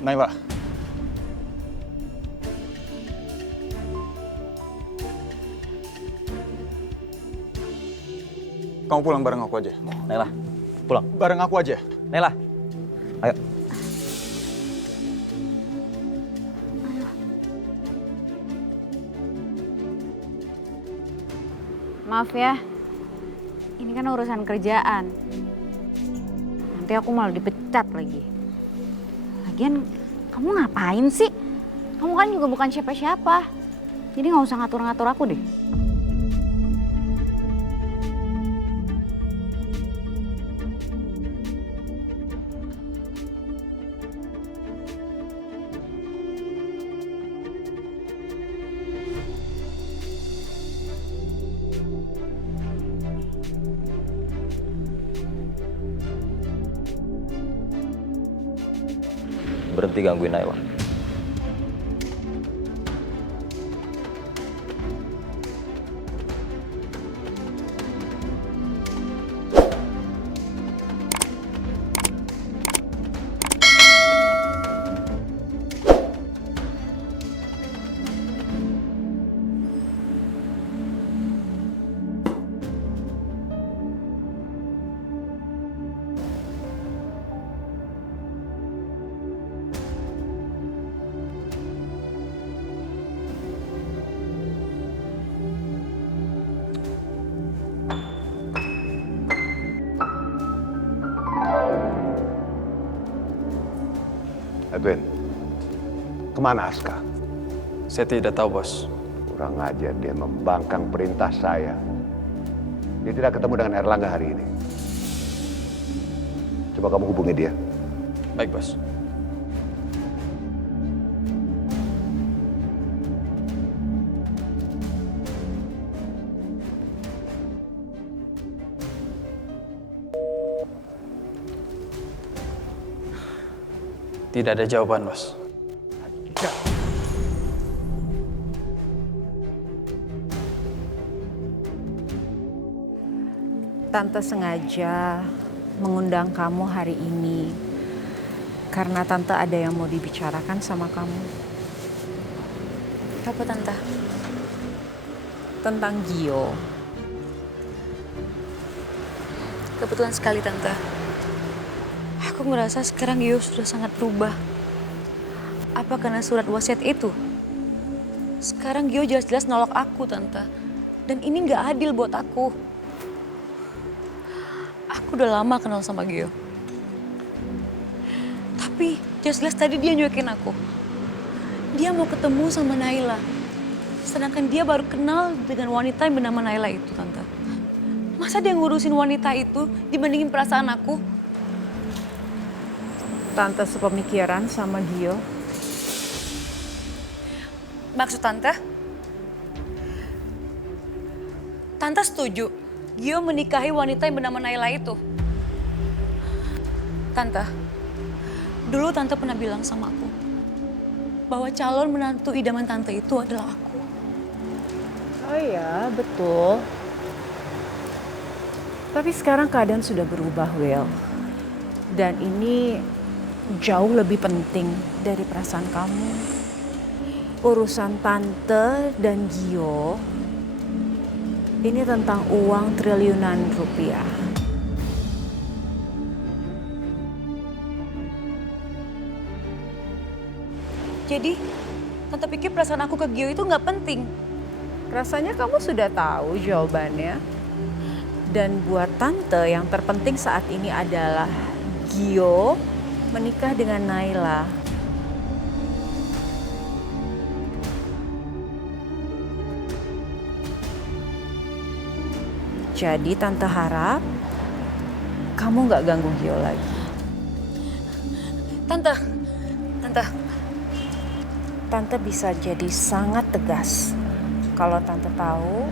Naila. Kamu pulang bareng aku aja. Naila, pulang. Bareng aku aja. Naila, ayo. Maaf ya, ini kan urusan kerjaan. Nanti aku malah dipecat lagi. Lagian, kamu ngapain sih? Kamu kan juga bukan siapa-siapa. Jadi nggak usah ngatur-ngatur aku deh. Berhenti gangguin Naila. Edwin, kemana Aska? Saya tidak tahu, Bos. Kurang ajar, dia membangkang perintah saya. Dia tidak ketemu dengan Erlangga hari ini. Coba kamu hubungi dia. Baik, Bos. Tidak ada jawaban, Bos. Tante sengaja mengundang kamu hari ini karena Tante ada yang mau dibicarakan sama kamu. Apa Tante? Tentang Gio. Kebetulan sekali Tante. Aku merasa sekarang Gio sudah sangat berubah. Apa karena surat wasiat itu? Sekarang Gio jelas-jelas nolak aku Tante. Dan ini gak adil buat aku. Aku udah lama kenal sama Gio. Tapi jelas-jelas tadi dia nyuekin aku. Dia mau ketemu sama Naila. Sedangkan dia baru kenal dengan wanita yang bernama Naila itu, Tante. Masa dia ngurusin wanita itu dibandingin perasaan aku? Tante sepemikiran sama Gio. Maksud Tante? Tante setuju Gio menikahi wanita yang bernama Naila itu? Tante, dulu Tante pernah bilang sama aku bahwa calon menantu idaman Tante itu adalah aku. Oh iya, betul. Tapi sekarang keadaan sudah berubah, Will. Dan ini jauh lebih penting dari perasaan kamu. Urusan Tante dan Gio ini tentang uang triliunan rupiah. Jadi, Tante pikir perasaan aku ke Gio itu nggak penting. Rasanya kamu sudah tahu jawabannya. Dan buat Tante yang terpenting saat ini adalah Gio menikah dengan Naila. Jadi Tante harap kamu nggak ganggu Gio lagi. Tante, Tante bisa jadi sangat tegas kalau Tante tahu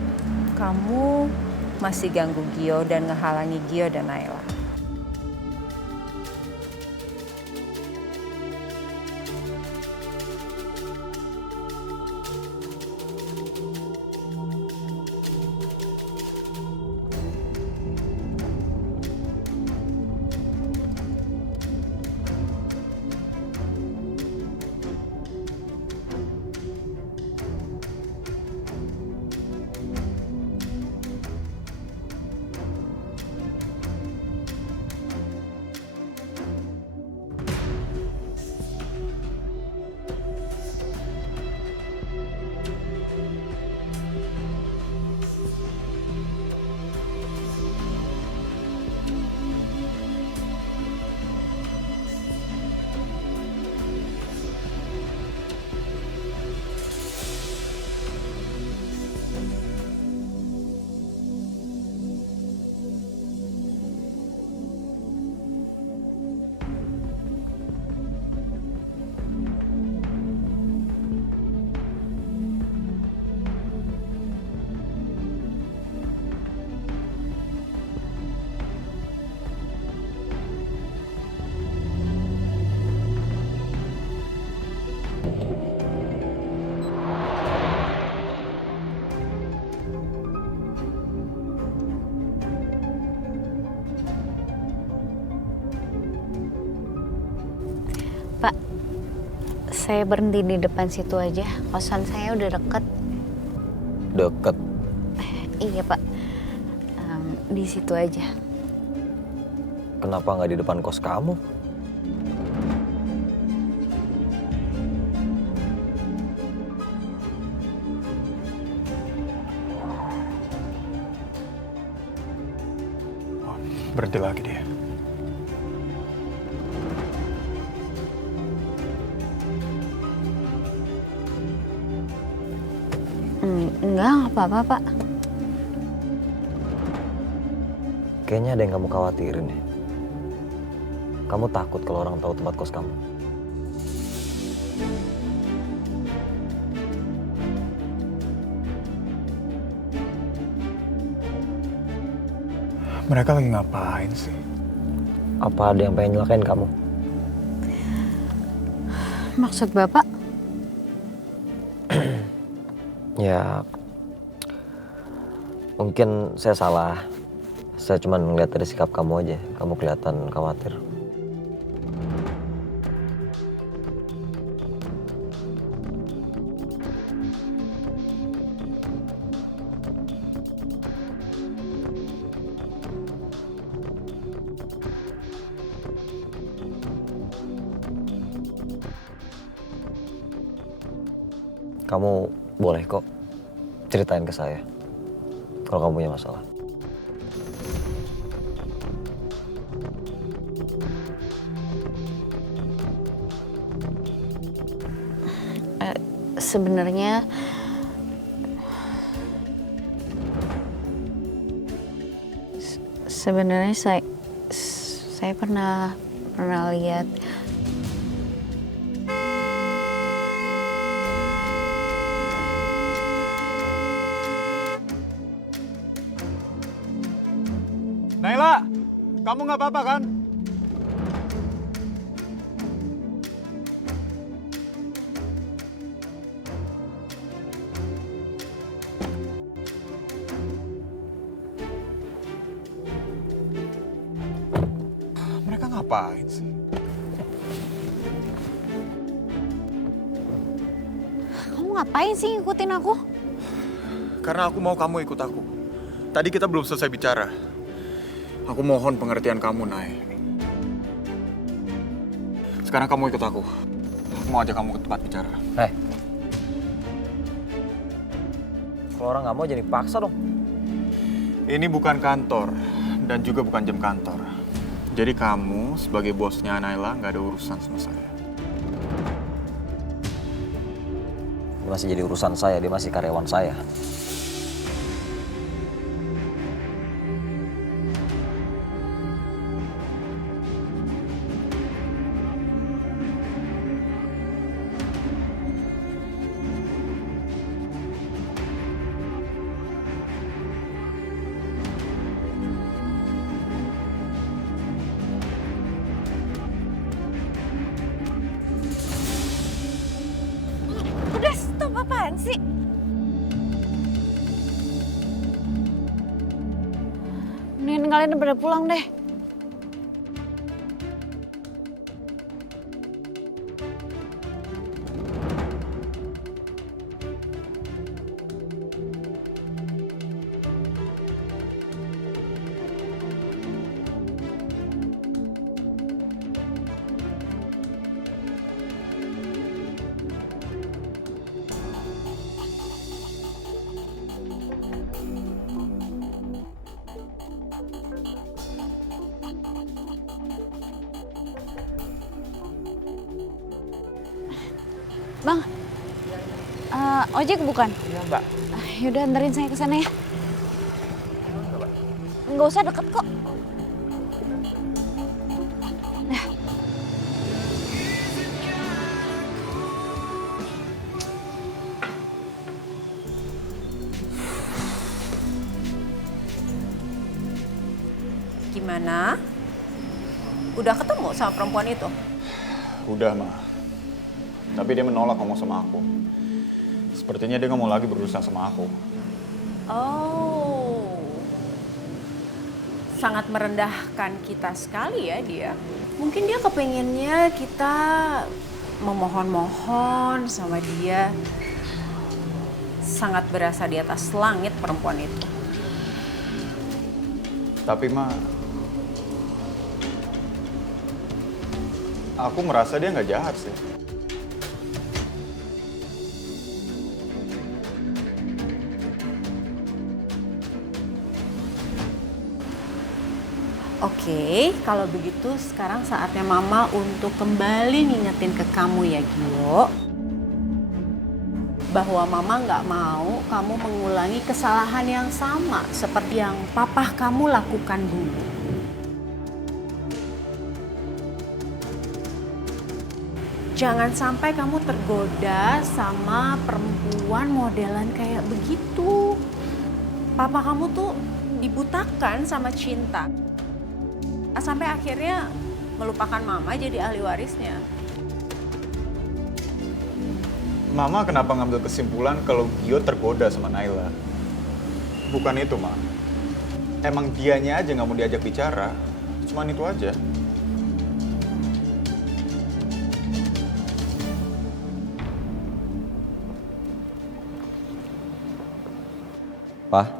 kamu masih ganggu Gio dan ngehalangi Gio dan Naila. Pak, saya berhenti di depan situ aja. Kosan saya udah deket. Deket. Iya Pak, di situ aja. Kenapa nggak di depan kos kamu? Berhenti lagi dia. Enggak apa-apa Pak. Kayaknya ada yang kamu khawatirin ya. Kamu takut kalau orang tahu tempat kos kamu. Mereka lagi ngapain sih? Apa ada yang pengen nyelakain kamu? Maksud Bapak? Ya, mungkin saya salah. Saya cuma ngeliat dari sikap kamu aja. Kamu kelihatan khawatir. Kamu boleh kok ceritain ke saya kalau kamu punya masalah. Sebenarnya saya pernah lihat Naila, kamu nggak apa-apa kan? Mereka ngapain sih? kamu ngapain sih ngikutin aku? Karena aku mau kamu ikut aku. Tadi kita belum selesai bicara. Aku mohon pengertian kamu, Nay. Sekarang kamu ikut aku. Aku mau ajak kamu ke tempat bicara. Kalau orang nggak mau jadi paksa dong. Ini bukan kantor dan juga bukan jam kantor. Jadi kamu sebagai bosnya Naila nggak ada urusan sama saya. Dia masih jadi urusan saya, dia masih karyawan saya. Udah stop, apaan sih? Mendingan kalian pada pulang deh. Bang, ojek bukan? Iya, Mbak. Yaudah anterin saya ke sana ya. Nggak usah deket kok. Nah. Gimana? Udah ketemu sama perempuan itu? Udah, Ma. Tapi dia menolak ngomong sama aku. Sepertinya dia nggak mau lagi berurusan sama aku. Oh, sangat merendahkan kita sekali ya dia. Mungkin dia kepengennya kita memohon-mohon sama dia. Sangat berasa di atas langit perempuan itu. Tapi Ma, aku merasa dia nggak jahat sih. Oke, kalau begitu sekarang saatnya Mama untuk kembali ngingetin ke kamu ya Gio. Bahwa Mama nggak mau kamu mengulangi kesalahan yang sama seperti yang papa kamu lakukan dulu. Jangan sampai kamu tergoda sama perempuan modelan kayak begitu. Papa kamu tuh dibutakan sama cinta. Sampai akhirnya melupakan Mama jadi ahli warisnya. Mama kenapa ngambil kesimpulan kalau Gio tergoda sama Naila? Bukan itu, Ma. Emang dianya aja nggak mau diajak bicara. Cuman itu aja. Pak,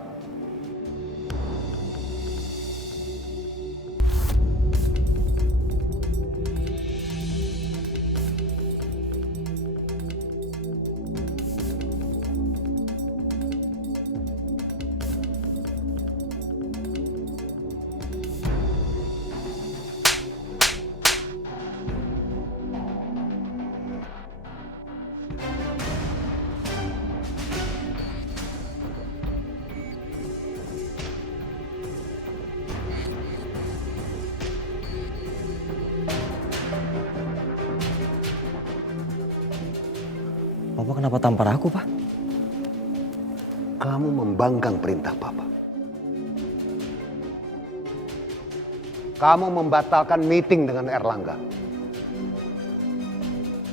Papa kenapa tampar aku, Pak? Kamu membangkang perintah Papa. Kamu membatalkan meeting dengan Erlangga.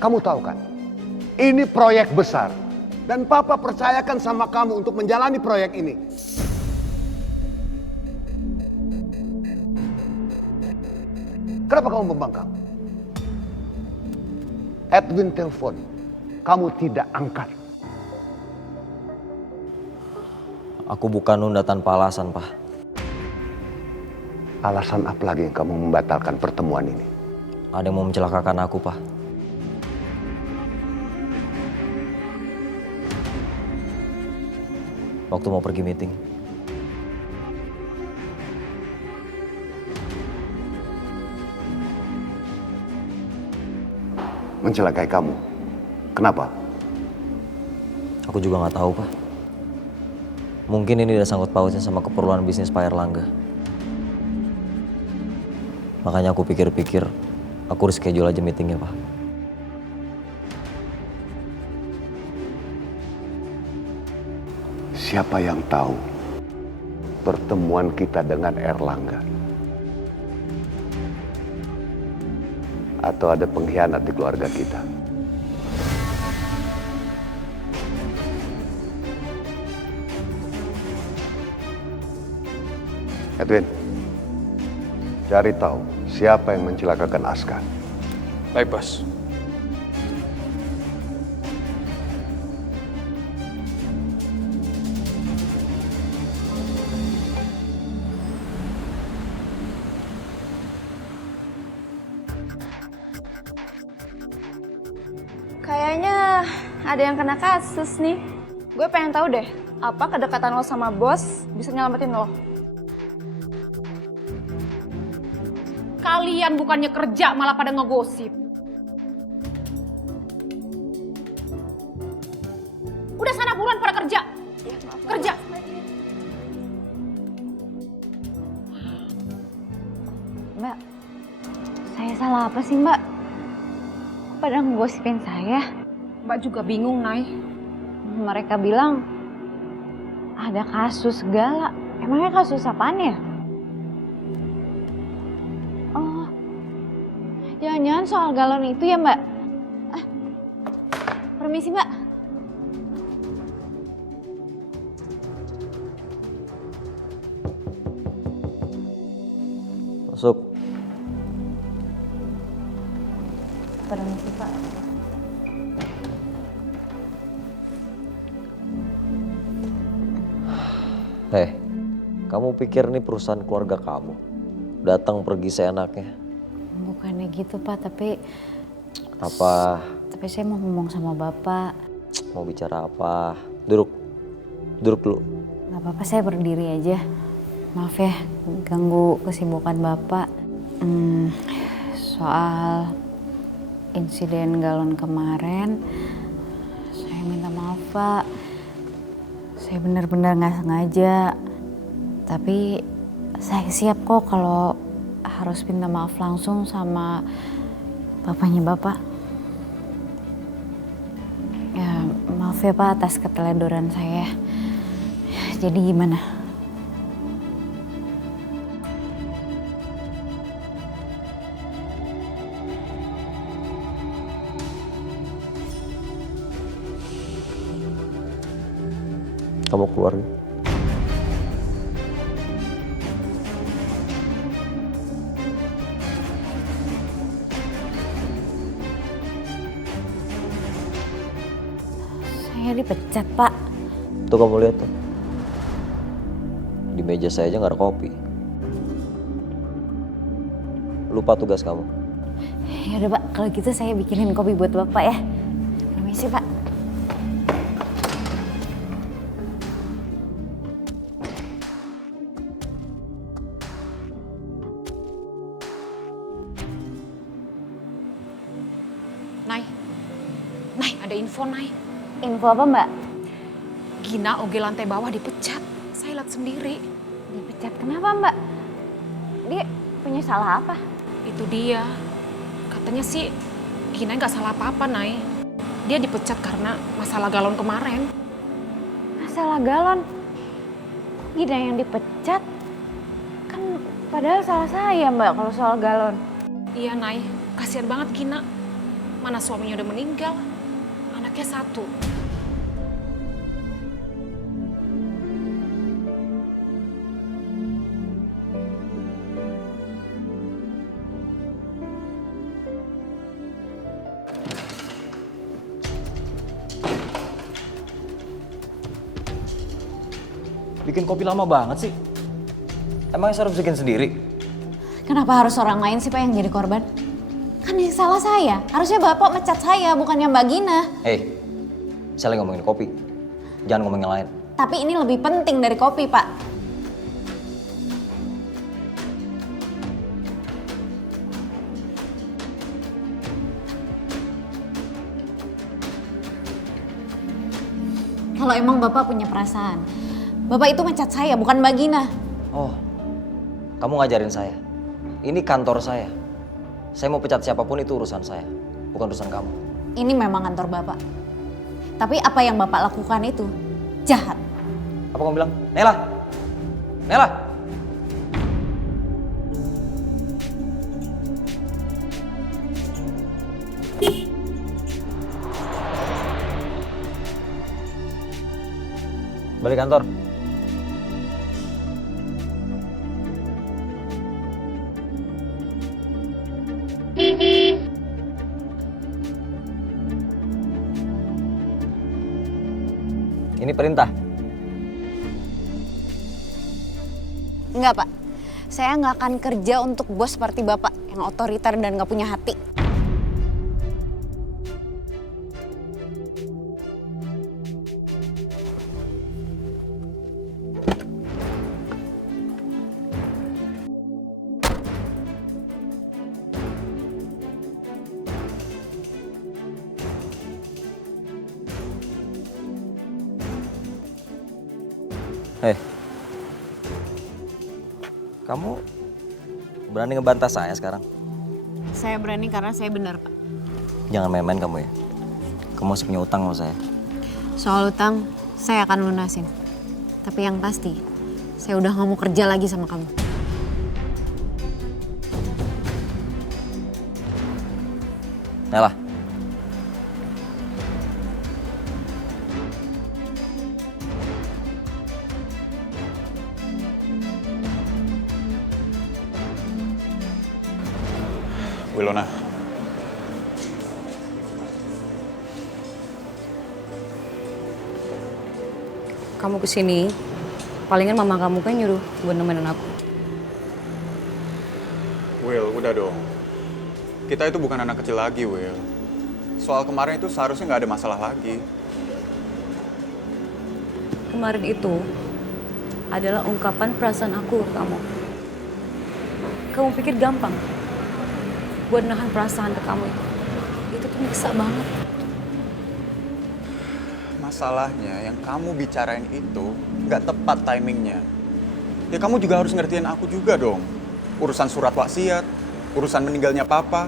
Kamu tahu kan, ini proyek besar. Dan Papa percayakan sama kamu untuk menjalani proyek ini. Kenapa kamu membangkang? Edwin telepon, kamu tidak angkat. Aku bukan nunda tanpa alasan, Pak. Alasan apa lagi yang kamu membatalkan pertemuan ini? Ada yang mau mencelakakan aku, Pak. Waktu mau pergi meeting. Mencelakai kamu. Kenapa? Aku juga nggak tahu, Pak. Mungkin ini ada sangkut pautnya sama keperluan bisnis Pak Erlangga. Makanya aku pikir-pikir, aku reschedule aja meetingnya, Pak. Siapa yang tahu pertemuan kita dengan Erlangga? Atau ada pengkhianat di keluarga kita? Edwin, cari tahu siapa yang mencelakakan Aska. Baik, Bos. Kayaknya ada yang kena kasus nih. Gue pengen tahu deh, apa kedekatan lo sama bos bisa nyelamatin lo? Kalian bukannya kerja malah pada ngegosip. Udah sana buruan pada kerja. Kerja. Mbak, saya salah apa sih Mbak? Kok pada ngegosipin saya? Mbak juga bingung, Nay. Mereka bilang ada kasus segala. Emangnya kasus apaan ya? Oh, jangan-jangan soal galon itu ya Mbak? Permisi Mbak. Masuk. Permisi Pak. Hei, kamu pikir ini perusahaan keluarga kamu? Datang pergi seenaknya. Bukannya gitu Pak, tapi Apa? saya mau ngomong sama Bapak. Mau bicara apa? Duduk. Duduk dulu. Gak apa-apa, saya berdiri aja. Maaf ya, ganggu kesibukan Bapak. Soal insiden galon kemarin, saya minta maaf Pak. Saya benar-benar nggak sengaja. Tapi saya siap kok kalau harus minta maaf langsung sama bapaknya Bapak. Ya, maaf ya Pak atas keteledoran saya. Jadi gimana? Kamu keluar. Saya dipecat Pak. Tuh kamu lihat tuh. Di meja saya aja nggak ada kopi. Lupa tugas kamu. Ya udah Pak, kalau gitu saya bikinin kopi buat Bapak ya. Permisi Pak. Nay, ada info Nay. Info apa Mbak? Gina OG lantai bawah dipecat. Saya lihat sendiri. Dipecat kenapa Mbak? Dia punya salah apa? Itu dia. Katanya sih Gina nggak salah apa-apa Nay. Dia dipecat karena masalah galon kemarin. Masalah galon? Gina yang dipecat? Kan padahal salah saya Mbak kalau soal galon. Iya Nay, kasihan banget Gina. Mana suaminya udah meninggal. Anaknya 1. Bikin kopi lama banget sih. Emangnya saya harus bikin sendiri? Kenapa harus orang lain sih Pak yang jadi korban? Kan yang salah saya. Harusnya Bapak mecat saya, bukannya Mbak Gina. Hei, saya lagi ngomongin kopi. Jangan ngomongin yang lain. Tapi ini lebih penting dari kopi Pak. Kalau emang Bapak punya perasaan, Bapak itu mecat saya, bukan Mbak Gina. Oh, kamu ngajarin saya. Ini kantor saya. Saya mau pecat siapapun itu urusan saya, bukan urusan kamu. Ini memang kantor Bapak. Tapi apa yang Bapak lakukan itu jahat. Apa kamu bilang? Nela! Nela! Balik kantor. Ini perintah. Enggak Pak, saya nggak akan kerja untuk bos seperti Bapak yang otoriter dan nggak punya hati. Hei, kamu berani ngebantah saya sekarang? Saya berani karena saya benar Pak. Jangan main-main kamu ya. Kamu masih punya utang sama saya. Soal utang, saya akan lunasin. Tapi yang pasti, saya udah nggak mau kerja lagi sama kamu. Nela, Ilona. Kamu kesini, palingan mama kamu kan nyuruh buat nemenin aku. Will, udah dong. Kita itu bukan anak kecil lagi, Will. Soal kemarin itu seharusnya nggak ada masalah lagi. Kemarin itu adalah ungkapan perasaan aku ke kamu. Kamu pikir gampang buat nahan perasaan ke kamu itu? Itu tuh nyiksa banget. Masalahnya yang kamu bicarain itu nggak tepat timingnya. Ya kamu juga harus ngertiin aku juga dong. Urusan surat wasiat, urusan meninggalnya papa.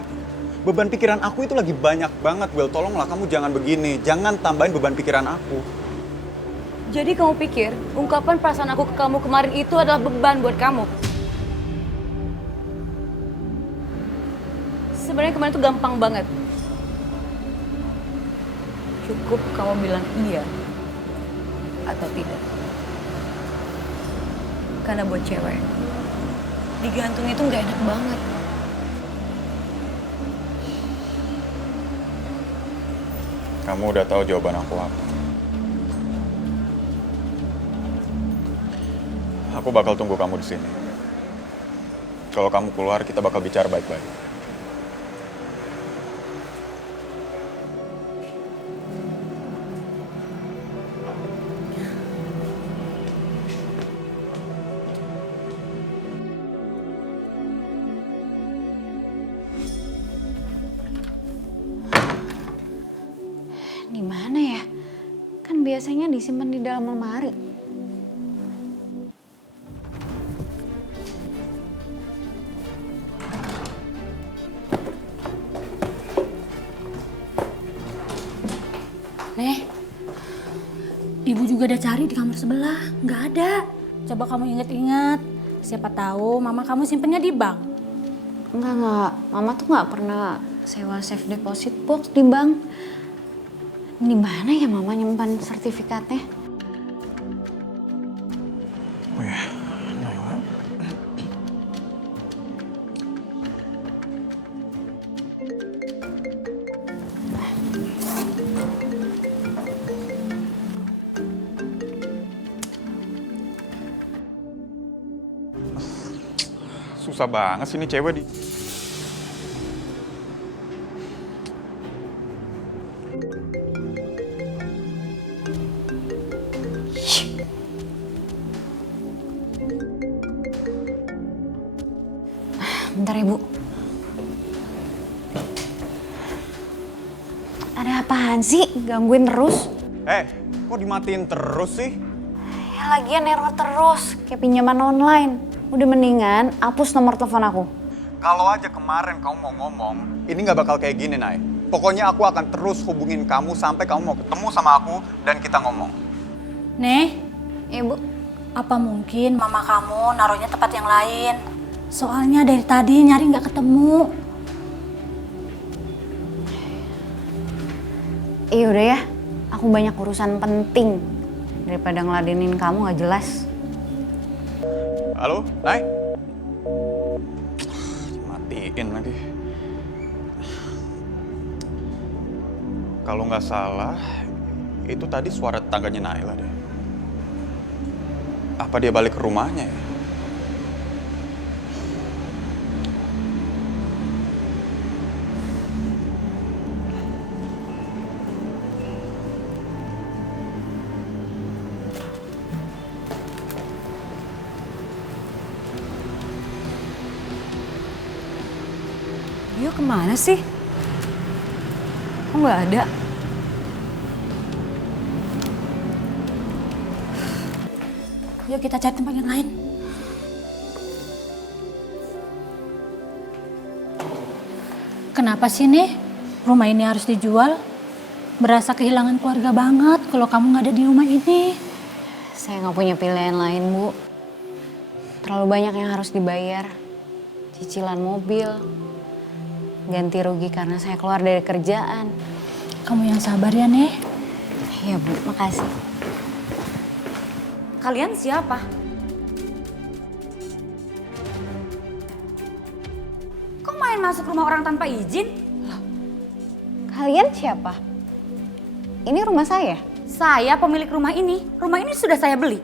Beban pikiran aku itu lagi banyak banget, Will. Tolonglah kamu jangan begini. Jangan tambahin beban pikiran aku. Jadi kamu pikir ungkapan perasaan aku ke kamu kemarin itu adalah beban buat kamu? Sebenarnya kemarin itu gampang banget. Cukup kamu bilang iya atau tidak. Karena buat cewek, digantung itu nggak enak banget. Kamu udah tahu jawaban aku apa. Aku bakal tunggu kamu di sini. Kalau kamu keluar, kita bakal bicara baik-baik. Di mana ya? Kan biasanya disimpan di dalam lemari. Nih, ibu juga udah cari di kamar sebelah, nggak ada. Coba kamu inget-inget, siapa tahu mama kamu simpennya di bank. Enggak. Mama tuh nggak pernah sewa safe deposit box di bank. Di mana ya mama nyimpan sertifikatnya? Oh ya, Naila. Susah banget sih ini cewek di... Bentar ya, Bu. Ada apaan sih? Gangguin terus. Kok dimatiin terus sih? Ya lagian error terus, kayak pinjaman online. Udah mendingan hapus nomor telepon aku. Kalau aja kemarin kamu mau ngomong, ini nggak bakal kayak gini, Nay. Pokoknya aku akan terus hubungin kamu sampai kamu mau ketemu sama aku dan kita ngomong. Nih, Ibu, apa mungkin mama kamu naruhnya tempat yang lain? Soalnya dari tadi nyari nggak ketemu. iya udah ya. Aku banyak urusan penting. Daripada ngeladenin kamu nggak jelas. Halo, Nay? Matiin lagi. Kalau nggak salah, itu tadi suara tetangganya Naila deh. Apa dia balik ke rumahnya ya? Dia kemana sih? Kok nggak ada? Yuk kita cari tempat yang lain. Kenapa sih nih rumah ini harus dijual? Berasa kehilangan keluarga banget kalau kamu nggak ada di rumah ini. Saya nggak punya pilihan lain, Bu. Terlalu banyak yang harus dibayar. Cicilan mobil, ganti rugi karena saya keluar dari kerjaan. Kamu yang sabar ya, Nih. Iya, Bu. Makasih. Kalian siapa? main masuk rumah orang tanpa izin? Kalian siapa? Ini rumah saya. Saya pemilik rumah ini. Rumah ini sudah saya beli.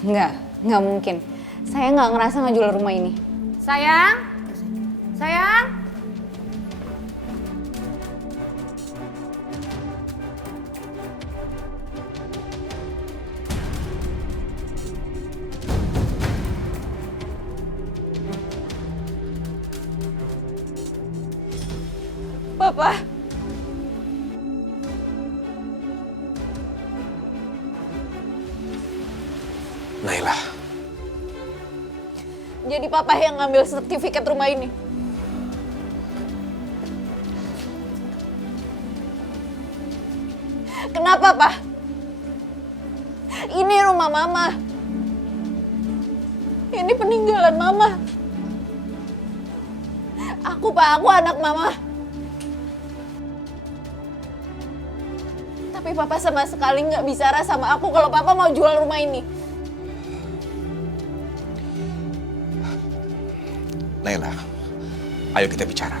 Nggak mungkin. Saya nggak ngerasa ngejual rumah ini. Sayang, sayang. Papa. Naila, Jadi papa yang ngambil sertifikat rumah ini. Kenapa, Pak? Ini rumah mama. Ini peninggalan mama. Aku anak mama. Tapi papa sama sekali nggak bicara sama aku kalau papa mau jual rumah ini. Naila, ayo kita bicara.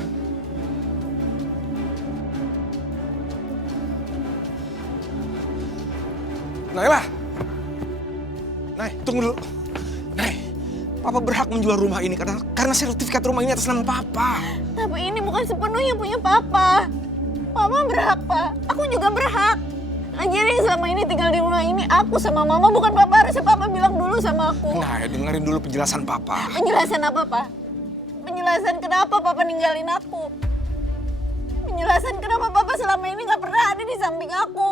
Naila! Nay, tunggu dulu. Nay, Papa berhak menjual rumah ini karena sertifikat rumah ini atas nama Papa. Tapi ini bukan sepenuhnya punya papa. Mama berhak, Pak. Aku juga berhak. Lagian yang selama ini tinggal di rumah ini aku sama mama, bukan papa. Harusnya papa bilang dulu sama aku. Nah, dengerin dulu penjelasan Papa. Penjelasan apa, Pak? Penjelasan kenapa papa ninggalin aku? Penjelasan kenapa papa selama ini gak pernah ada di samping aku?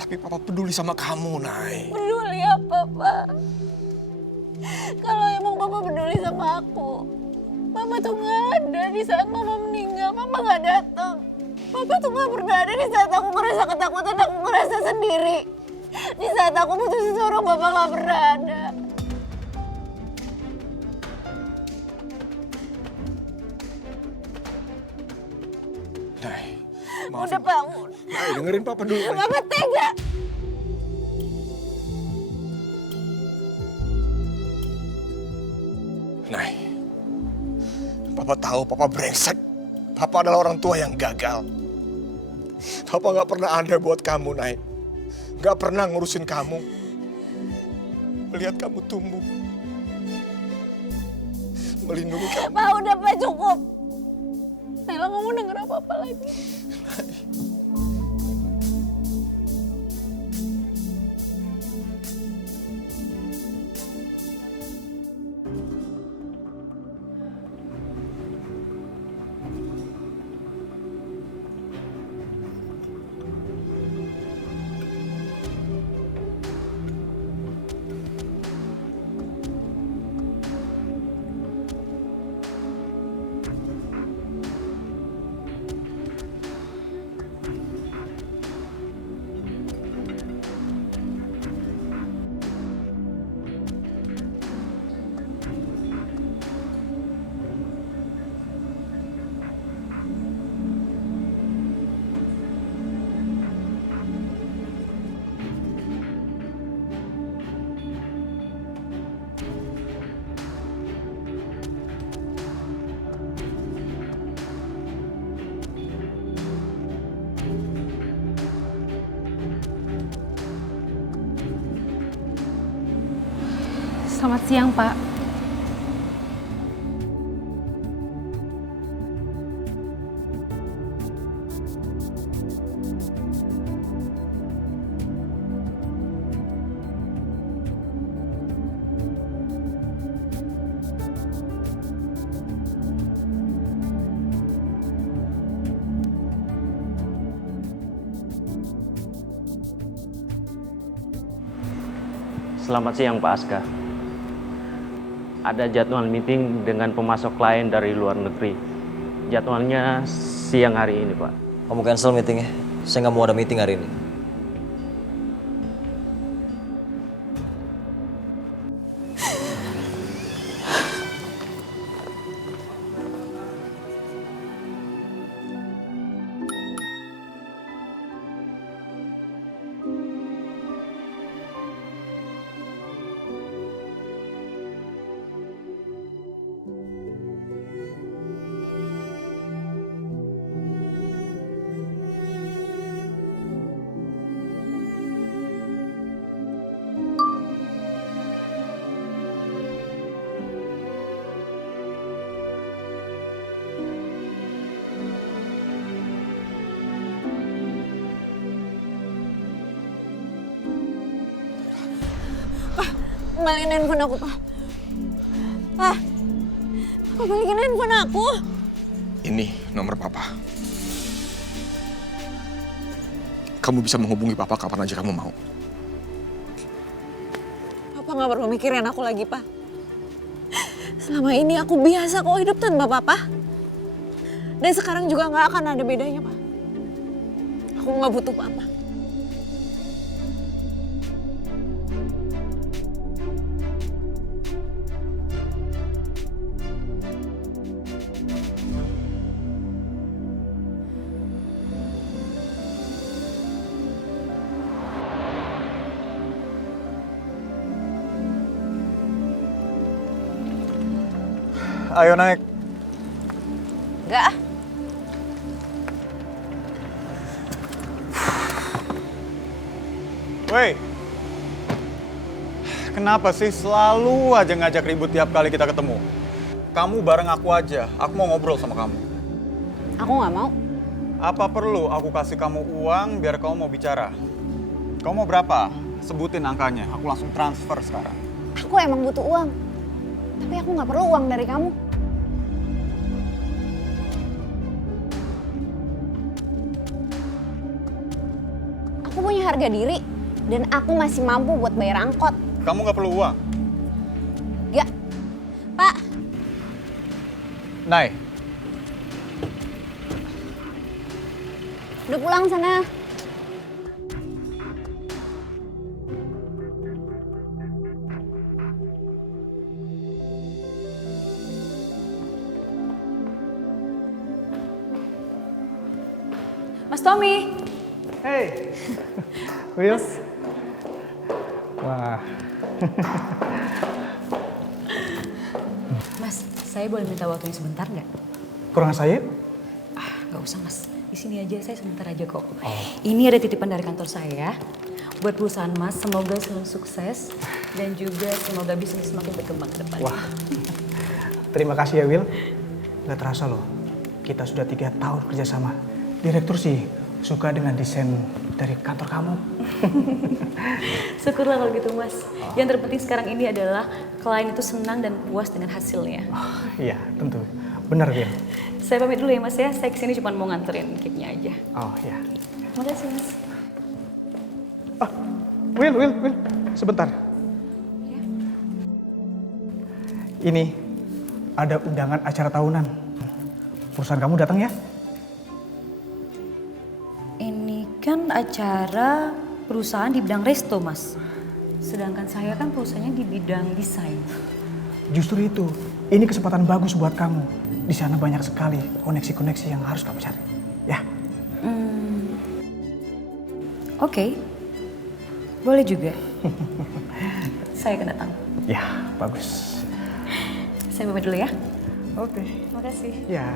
Tapi Papa peduli sama kamu, Nay. Peduli apa, Pak? Kalau emang papa peduli sama aku, mama tuh gak ada di saat mama meninggal. Mama gak datang. Papa tuh gak pernah ada di saat aku ngerasa ketakutan, aku ngerasa sendiri. Di saat aku butuh seseorang, papa gak pernah ada. Nay, Udah, Pak. Nay, dengerin Papa dulu. Nay. Papa tega. Nay, Papa tahu Papa brengsek. Papa adalah orang tua yang gagal. Papa gak pernah ada buat kamu, Nay. Gak pernah ngurusin kamu. Melihat kamu tumbuh. Melindungi kamu. Pak, udah, Pak, cukup. Nailah nggak mau denger apa-apa lagi. Selamat siang, Pak. Selamat siang Pak Aska. Ada jadwal meeting dengan pemasok klien dari luar negeri. Jadwalnya siang hari ini, Pak. Kamu cancel meetingnya. Saya nggak mau ada meeting hari ini. Kembaliin handphone aku, Pak. Pak, balikin handphone aku. Ini nomor papa. Kamu bisa menghubungi papa kapan aja kamu mau. Papa gak perlu mikirin aku lagi, Pak. Selama ini aku biasa kok hidup tanpa papa. Dan sekarang juga gak akan ada bedanya, Pak. Aku gak butuh papa. Ayo naik. Enggak. Woi. Kenapa sih selalu aja ngajak ribut tiap kali kita ketemu? Kamu bareng aku aja, aku mau ngobrol sama kamu. Aku gak mau. Apa perlu aku kasih kamu uang biar kamu mau bicara? Kamu mau berapa? Sebutin angkanya, aku langsung transfer sekarang. Aku emang butuh uang. Tapi aku gak perlu uang dari kamu. Aku punya harga diri. Dan aku masih mampu buat bayar angkot. Kamu gak perlu uang? Gak. Pak. Nay. Udah pulang sana. Mas Tommy. Hey, Will. Wah. Mas, saya boleh minta waktunya sebentar nggak? Kurang saya? Nggak usah mas, di sini aja saya sebentar aja kok. Ini ada titipan dari kantor saya buat perusahaan mas. Semoga selalu sukses dan juga semoga bisnis semakin berkembang ke depan. Wah, terima kasih ya Will. Gak terasa loh, kita sudah 3 tahun kerjasama. Direktur sih suka dengan desain dari kantor kamu. Syukurlah kalau gitu mas. Yang terpenting sekarang ini adalah klien itu senang dan puas dengan hasilnya. Iya, tentu. Benar Will. Saya pamit dulu ya mas ya. Saya kesini cuma mau nganterin cake-nya aja. Oh iya. Makasih mas. Will, sebentar. Ya. Ini ada undangan acara tahunan. Perusahaan kamu datang ya? Ini kan acara perusahaan di bidang resto mas. Sedangkan saya kan perusahaannya di bidang desain. Justru itu, ini kesempatan bagus buat kamu. Di sana banyak sekali koneksi-koneksi yang harus kamu cari. Ya? Oke. Boleh juga. Saya akan datang. Ya, bagus. Saya pamit dulu ya. Oke. Makasih. Ya.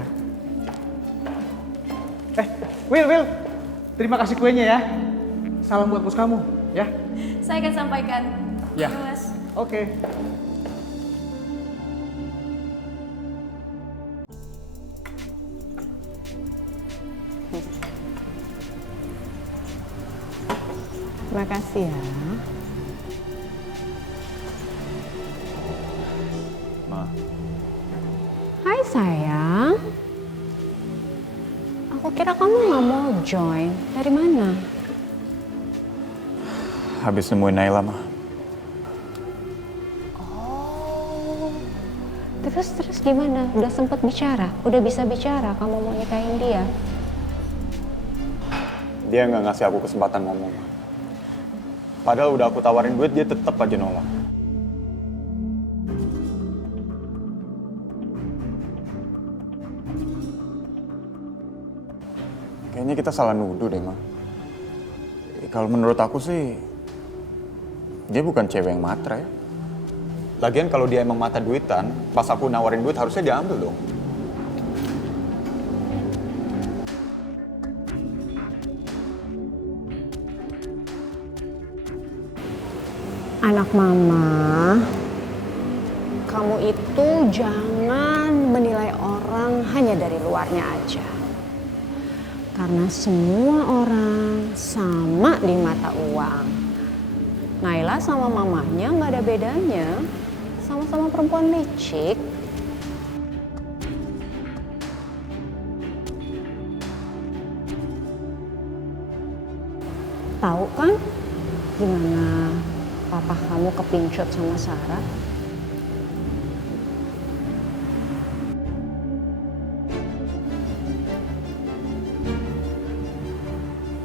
Will. Terima kasih kuenya ya. Salam buat bos kamu, ya. Saya akan sampaikan. Ya. Mas. Oke. Terima kasih ya. Ma. Hai sayang. Aku kira kamu nggak mau join. Dari mana? Habis nemuin Naila, Ma. Oh. Terus gimana? Udah sempet bicara? Udah bisa bicara kamu mau nikahin dia? Dia nggak ngasih aku kesempatan ngomong. Padahal udah aku tawarin duit, dia tetap aja nolak. Kayaknya kita salah nuduh deh, Ma. Kalau menurut aku sih, dia bukan cewek yang matre. Lagian kalau dia emang mata duitan, pas aku nawarin duit harusnya diambil dong. Anak mama, kamu itu jangan menilai orang hanya dari luarnya aja. Karena semua orang sama di mata uang. Naila sama mamanya nggak ada bedanya. Sama-sama perempuan licik. Tahu kan gimana papa kamu kepincut sama Sarah?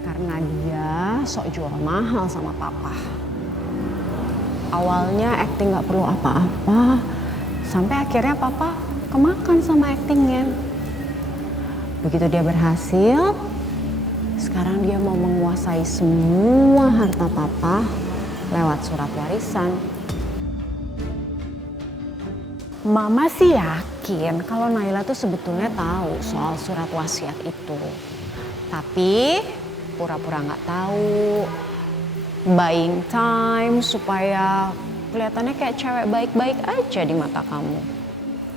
Karena dia sok jual mahal sama papa. Awalnya acting gak perlu apa-apa, sampai akhirnya papa kemakan sama actingnya. Begitu dia berhasil, sekarang dia mau menguasai semua harta papa lewat surat warisan. Mama sih yakin kalau Naila tuh sebetulnya tahu soal surat wasiat itu. Tapi pura-pura nggak tahu. Buying time supaya kelihatannya kayak cewek baik-baik aja di mata kamu.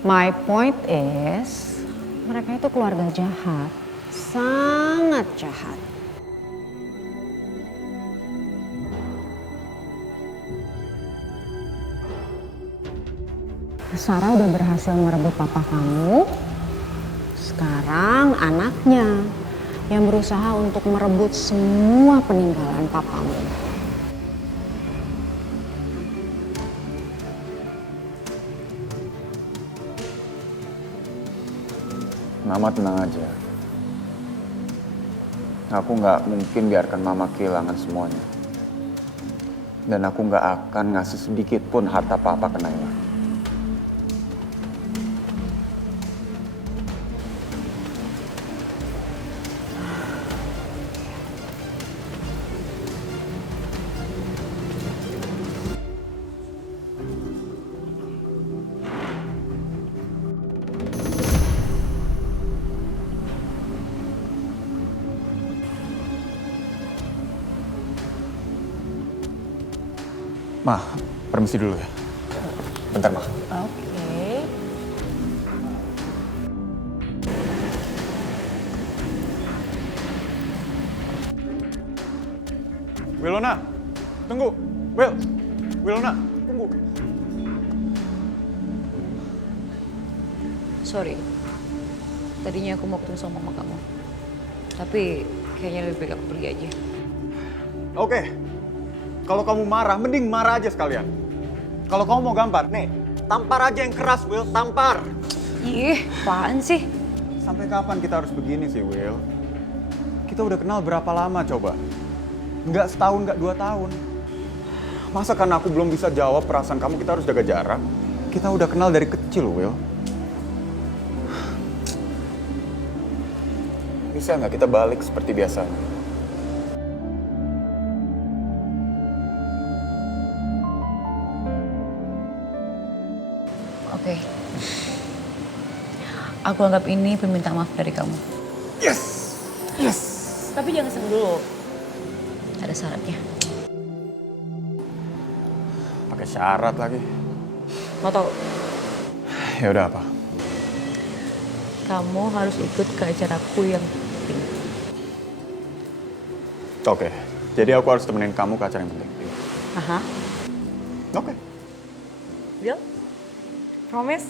My point is, mereka itu keluarga jahat. Sangat jahat. Sarah udah berhasil merebut papa kamu. Sekarang anaknya yang berusaha untuk merebut semua peninggalan papamu. Mama tenang aja. Aku nggak mungkin biarkan Mama kehilangan semuanya. Dan aku nggak akan ngasih sedikit pun harta Papa ke Naila. Ma, permisi dulu ya. Bentar, Ma. Oke. Wilona, tunggu. Wilona, tunggu. Sorry. Tadinya aku mau ketemu sama mama kamu. Tapi kayaknya lebih baik aku pergi aja. Oke. Kalau kamu marah, mending marah aja sekalian. Kalau kamu mau gampar, nih, tampar aja yang keras, Will. Tampar. Ih, apaan sih? Sampai kapan kita harus begini sih, Will? Kita udah kenal berapa lama coba? Nggak setahun, nggak 2 tahun. Masa karena aku belum bisa jawab perasaan kamu, kita harus jaga jarak? Kita udah kenal dari kecil, Will. Bisa nggak kita balik seperti biasanya? Oke. Aku anggap ini permintaan maaf dari kamu. Yes! Yes! Tapi jangan seneng dulu. Ada syaratnya. Pakai syarat lagi. Mau tau? Ya udah apa? Kamu harus ikut ke acaraku yang penting. Oke. Jadi aku harus temenin kamu ke acara yang penting. Aha. Oke. Deal? Promise?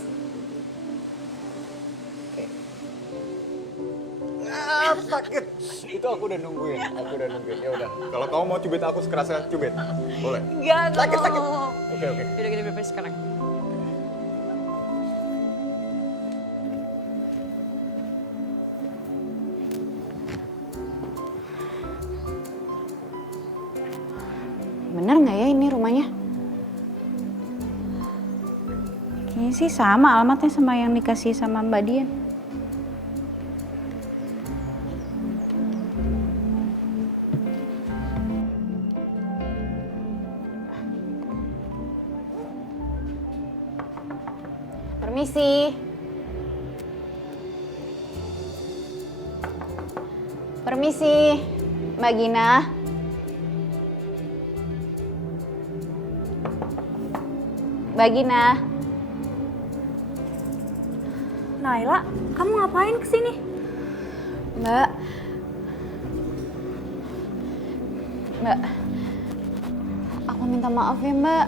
Sakit. Itu aku udah nungguin. Ya udah. Kalau kamu mau cubit aku sekeras cubit, boleh. Enggak. Sakit. Oke. Yaudah kita berpesta sekarang. Bener nggak ya ini rumahnya? Kayaknya sih sama alamatnya sama yang dikasih sama Mbak Dian. Permisi. Permisi, Mbak Gina. Mbak Gina. Naila, kamu ngapain kesini? Mbak. Aku Aku minta maaf ya Mbak.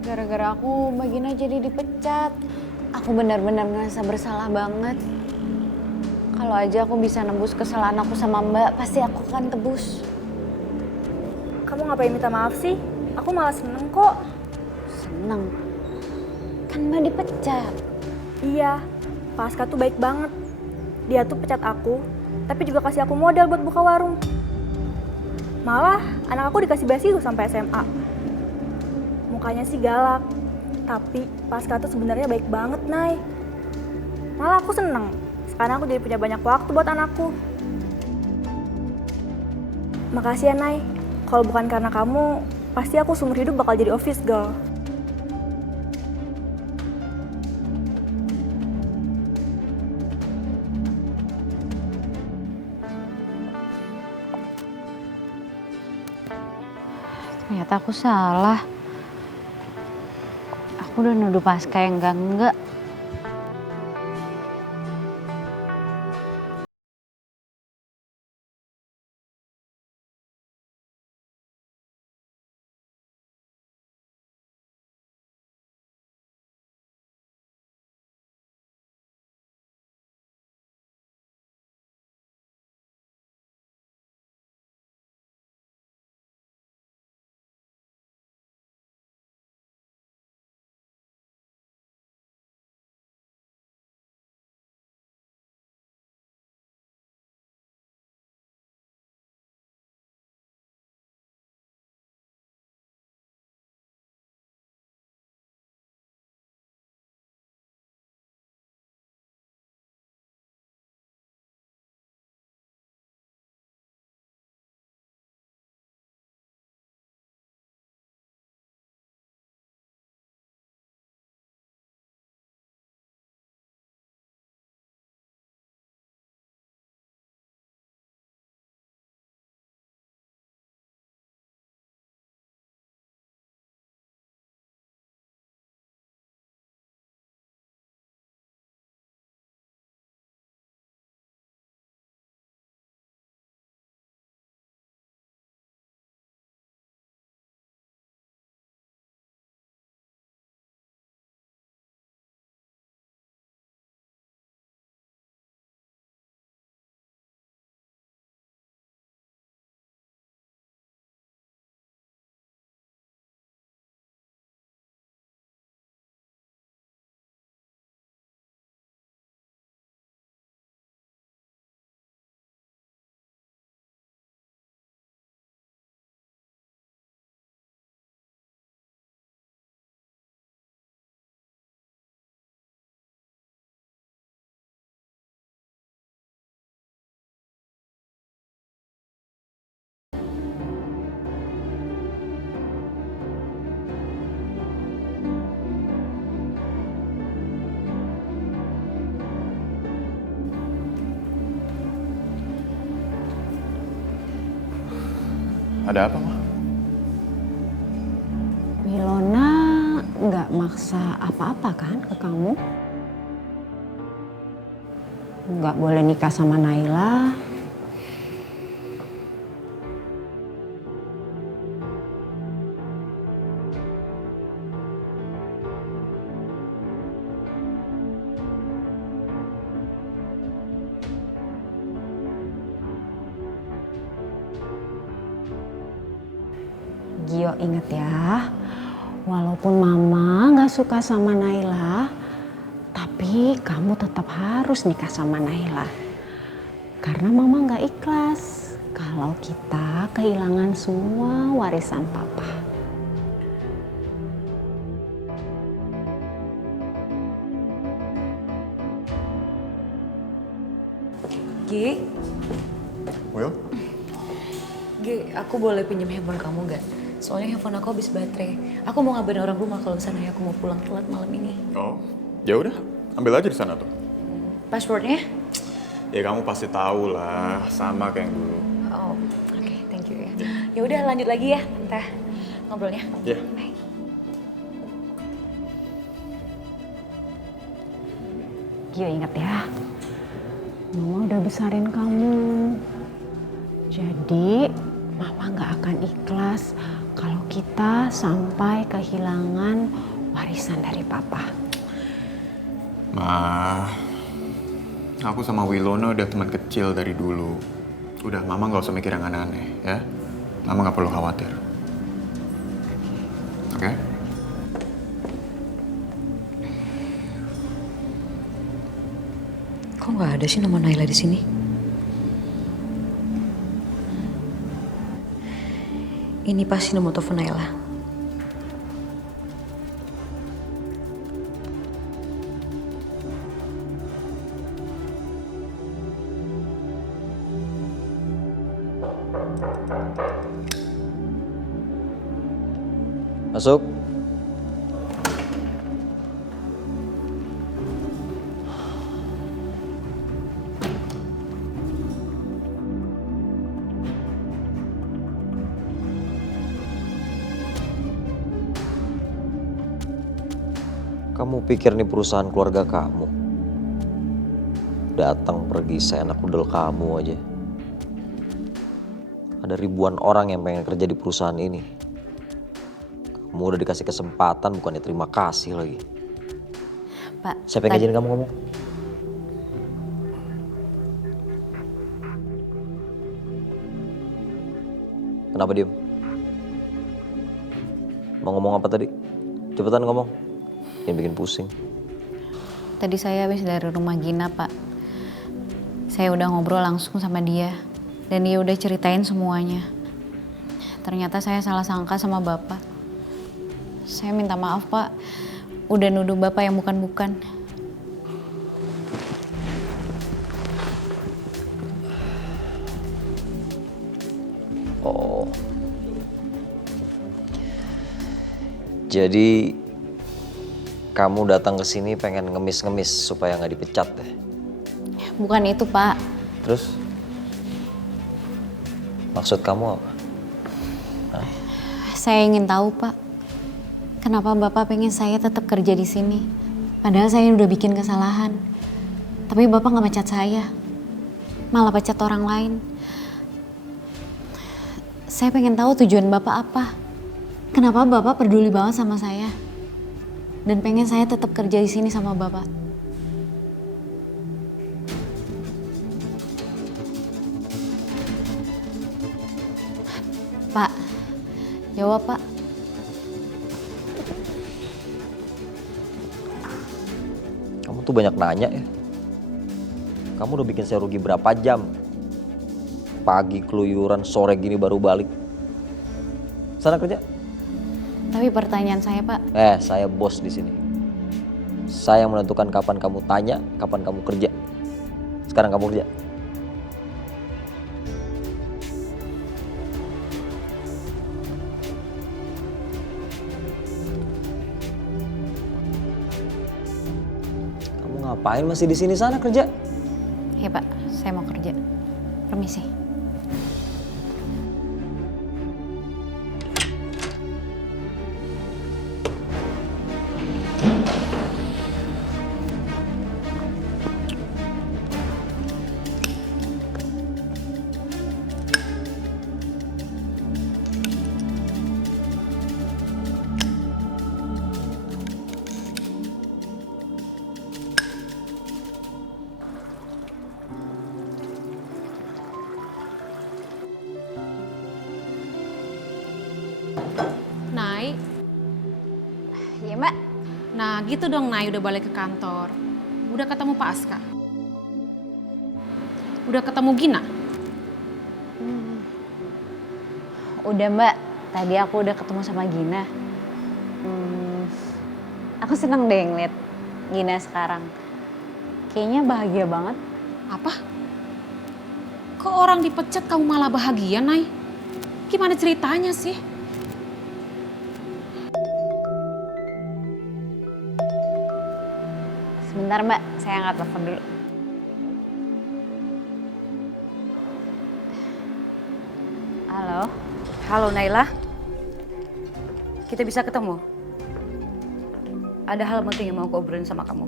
Gara-gara aku Mbak Gina jadi dipecat. Aku benar-benar ngerasa bersalah banget. Kalau aja aku bisa nembus kesalahan aku sama Mbak, pasti aku akan tebus. Kamu ngapain minta maaf sih? Aku malah seneng kok. Seneng? Kan Mbak dipecat. Iya, Pak Aska tuh baik banget. Dia tuh pecat aku, tapi juga kasih aku modal buat buka warung. Malah anak aku dikasih beasiswa sampai SMA. Mukanya sih galak, tapi Pak Aska tuh sebenarnya baik banget, Nay. Malah aku seneng. Sekarang aku jadi punya banyak waktu buat anakku. Makasih ya, Nay. Kalau bukan karena kamu, pasti aku seumur hidup bakal jadi office girl. Ternyata aku salah. Aku udah nuduh Pasca yang enggak. Ada apa, Ma? Wilona nggak maksa apa-apa kan ke kamu? Nggak boleh nikah sama Naila. Gio inget ya, walaupun mama nggak suka sama Naila, tapi kamu tetap harus nikah sama Naila. Karena mama nggak ikhlas kalau kita kehilangan semua warisan papa. Gi, Will? Gi, aku boleh pinjam handphone kamu gak? Soalnya handphone aku habis baterai. Aku mau ngabarin orang rumah kalau misalnya aku mau pulang telat malam ini. Oh, ya udah, ambil aja di sana tuh. Passwordnya? Ya kamu pasti tahu lah, sama kayak yang dulu. Oh, oke, thank you ya. Ya udah lanjut lagi ya, entah ngobrolnya. Iya. Bye. Gio ingat ya, mama udah besarin kamu. Jadi mama nggak akan ikhlas kalau kita sampai kehilangan warisan dari papa. Ma, aku sama Wilona udah teman kecil dari dulu. Udah, Mama nggak usah mikir yang aneh-aneh, ya. Mama nggak perlu khawatir. Oke? Kok nggak ada sih nama Naila di sini? Ini pasti nomor telepon Naila. Masuk. Kamu pikir nih perusahaan keluarga kamu? Datang pergi seenak udel kamu aja. Ada ribuan orang yang pengen kerja di perusahaan ini. Kamu udah dikasih kesempatan, bukannya terima kasih lagi. Pak, Siapa yang ngizinin kamu ngomong? Kenapa diem? Mau ngomong apa tadi? Cepetan ngomong. Yang bikin pusing. Tadi saya habis dari rumah Gina, Pak. Saya udah ngobrol langsung sama dia. Dan dia udah ceritain semuanya. Ternyata saya salah sangka sama Bapak. Saya minta maaf, Pak. Udah nuduh Bapak yang bukan-bukan. Oh. Jadi kamu datang ke sini pengen ngemis-ngemis supaya nggak dipecat deh. Bukan itu, Pak. Terus? Maksud kamu apa? Hah? Saya ingin tahu, Pak. Kenapa Bapak pengen saya tetap kerja di sini? Padahal saya udah bikin kesalahan. Tapi Bapak nggak pecat saya. Malah pecat orang lain. Saya pengen tahu tujuan Bapak apa. Kenapa Bapak peduli banget sama saya? Dan pengen saya tetap kerja di sini sama Bapak. Pak, jawab, Pak. Kamu tuh banyak nanya ya. Kamu udah bikin saya rugi berapa jam? Pagi keluyuran, sore gini baru balik. Sana kerja. Tapi pertanyaan saya, Pak. Saya bos di sini. Saya yang menentukan kapan kamu tanya, kapan kamu kerja. Sekarang kamu kerja. Kamu ngapain masih di sini? Sana kerja. Ya, Pak. Saya mau kerja. Permisi. Nay, Iya, Mbak. nah gitu dong Nay udah balik ke kantor. Udah ketemu Pak Aska? Udah ketemu Gina? Udah, Mbak. Tadi aku udah ketemu sama Gina. Aku seneng deh ngeliat Gina sekarang. Kayaknya bahagia banget. Apa? Kok orang dipecat kamu malah bahagia, Nay? Gimana ceritanya sih? Sebentar, Mbak. Saya angkat telepon dulu. Halo. Halo Naila. Kita bisa ketemu? Ada hal penting yang mau aku obrolin sama kamu.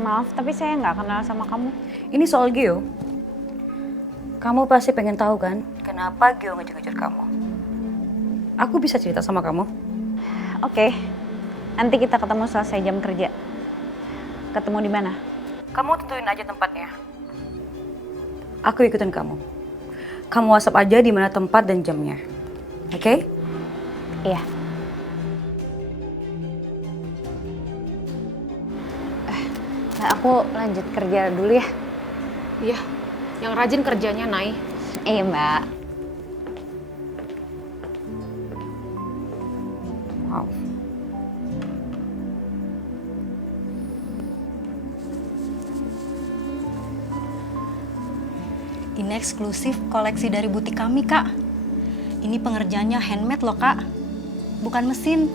Maaf, tapi saya nggak kenal sama kamu. Ini soal Gio. Kamu pasti pengen tahu kan, kenapa Gio ngejar-ngejar kamu? aku bisa cerita sama kamu. Oke, nanti kita ketemu selesai jam kerja. Ketemu di mana? Kamu tentuin aja tempatnya. Aku ikutin kamu. Kamu WhatsApp aja di mana tempat dan jamnya. Oke? Iya. Nah, aku lanjut kerja dulu ya. Iya, yang rajin kerjanya, Nay. Iya, Mbak. Wow. Ini eksklusif koleksi dari butik kami, Kak. Ini pengerjaannya handmade loh, Kak. Bukan mesin.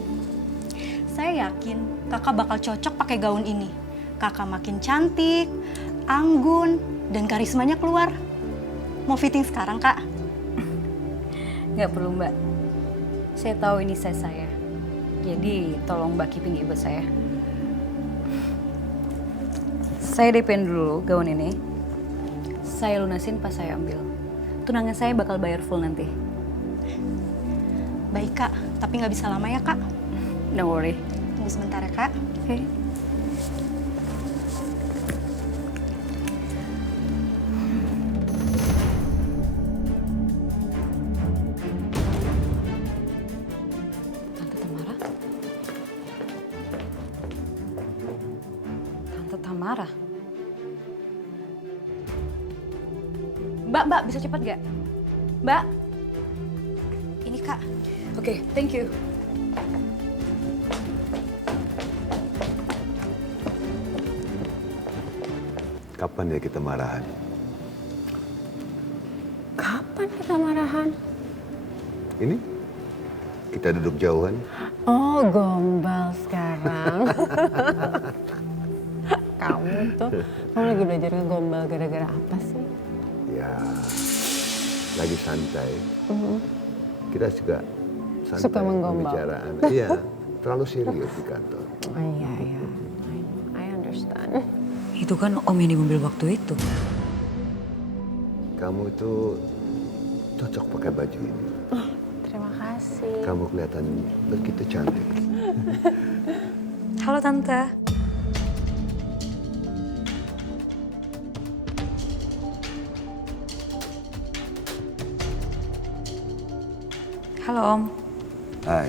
Saya yakin kakak bakal cocok pakai gaun ini. Kakak makin cantik, anggun, dan karismanya keluar. Mau fitting sekarang, Kak? Nggak perlu, Mbak. Saya tahu ini size saya. Jadi tolong Mbak keeping buat saya. Saya DP-in dulu gaun ini. Saya lunasin pas saya ambil. Tunangan saya bakal bayar full nanti. Baik, Kak. Tapi nggak bisa lama ya, Kak? Don't worry. Tunggu sebentar ya, Kak. Oke. Tante Tamara? Tante Tamara? Mbak, bisa cepat gak? Mbak? Ini, Kak. Oke, thank you. Kapan ya kita marahan? Kapan kita marahan? Ini? Kita duduk jauhan? Oh, gombal sekarang. Kamu lagi belajar ngegombal gara-gara apa sih? Ya, lagi santai. Kita juga santai. Suka menggombal. Pembicaraan. Iya, terlalu serius di kantor. Oh, iya. I understand. Itu kan om yang di mobil waktu itu. Kamu itu cocok pakai baju ini. Oh, terima kasih. Kamu kelihatan begitu cantik. Halo Tante. Halo Om. Hai.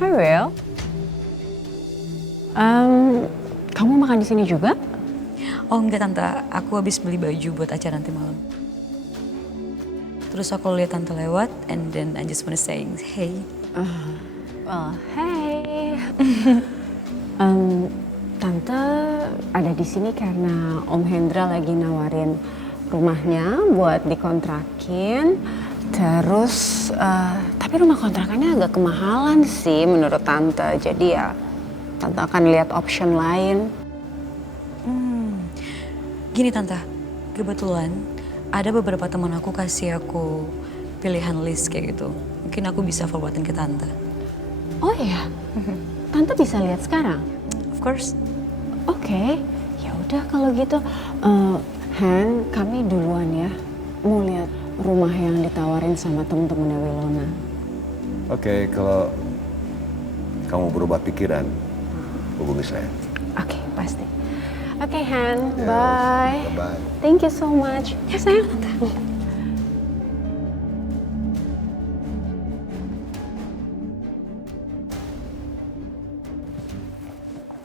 Hi Will. Kamu makan di sini juga? Oh enggak Tante, aku habis beli baju buat acara nanti malam. Terus aku lihat Tante lewat, and then I just wanna say hey. Well, hey. Tante ada di sini karena Om Hendra lagi nawarin rumahnya buat dikontrakin. Terus, tapi rumah kontrakannya agak kemahalan sih menurut Tante. Jadi ya, Tante akan lihat option lain. Gini Tante, kebetulan ada beberapa teman aku kasih aku pilihan list kayak gitu. Mungkin aku bisa forwardin ke Tante. Oh iya, Tante bisa lihat sekarang? Of course. Oke, ya udah kalau gitu, Han, kami duluan ya. Mau lihat rumah yang ditawarin sama temen-temennya Wilona. Oke, kalau kamu berubah pikiran, hubungi saya. Oke, pasti. Oke, Han, bye. Bye-bye. Thank you so much. Ya, sayang.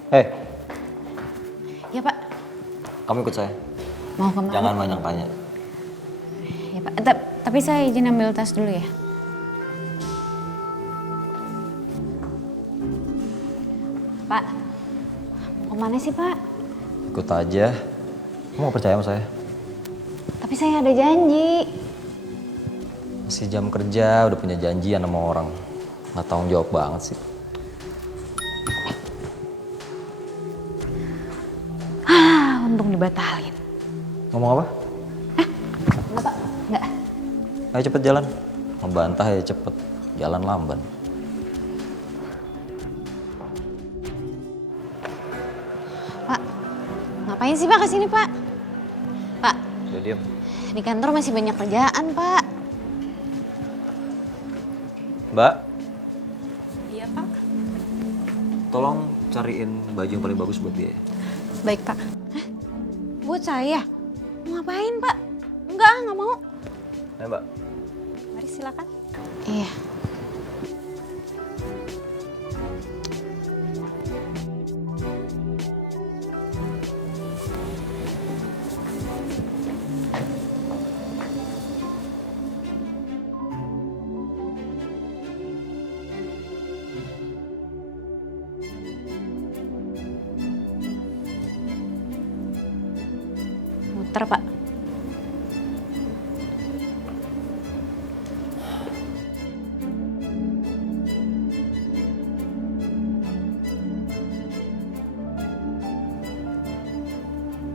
Hei, Ya Pak, kamu ikut saya. mau kemana? Jangan banyak tanya. Ya Pak, tapi saya izin ambil tas dulu ya. Pak, mau kemana sih Pak? Ikut aja. Kamu gak percaya sama saya? Tapi saya ada janji. Masih jam kerja, udah punya janjian sama orang. Nggak tanggung jawab banget sih. Untung dibatalin. Ngomong apa? Enggak Pak, enggak. Ayo cepet jalan. Ngebantah ya cepet. Jalan lamban. Pak, ngapain sih Pak kesini Pak? Pak, Udah diam. di kantor masih banyak kerjaan Pak. Mbak, Iya, Pak. tolong cariin baju yang paling bagus buat dia. Baik, Pak. Buat saya? Mau ngapain, Pak? Enggak, nggak mau. Ayo, Mbak. Mari silakan. Iya. Muter, Pak.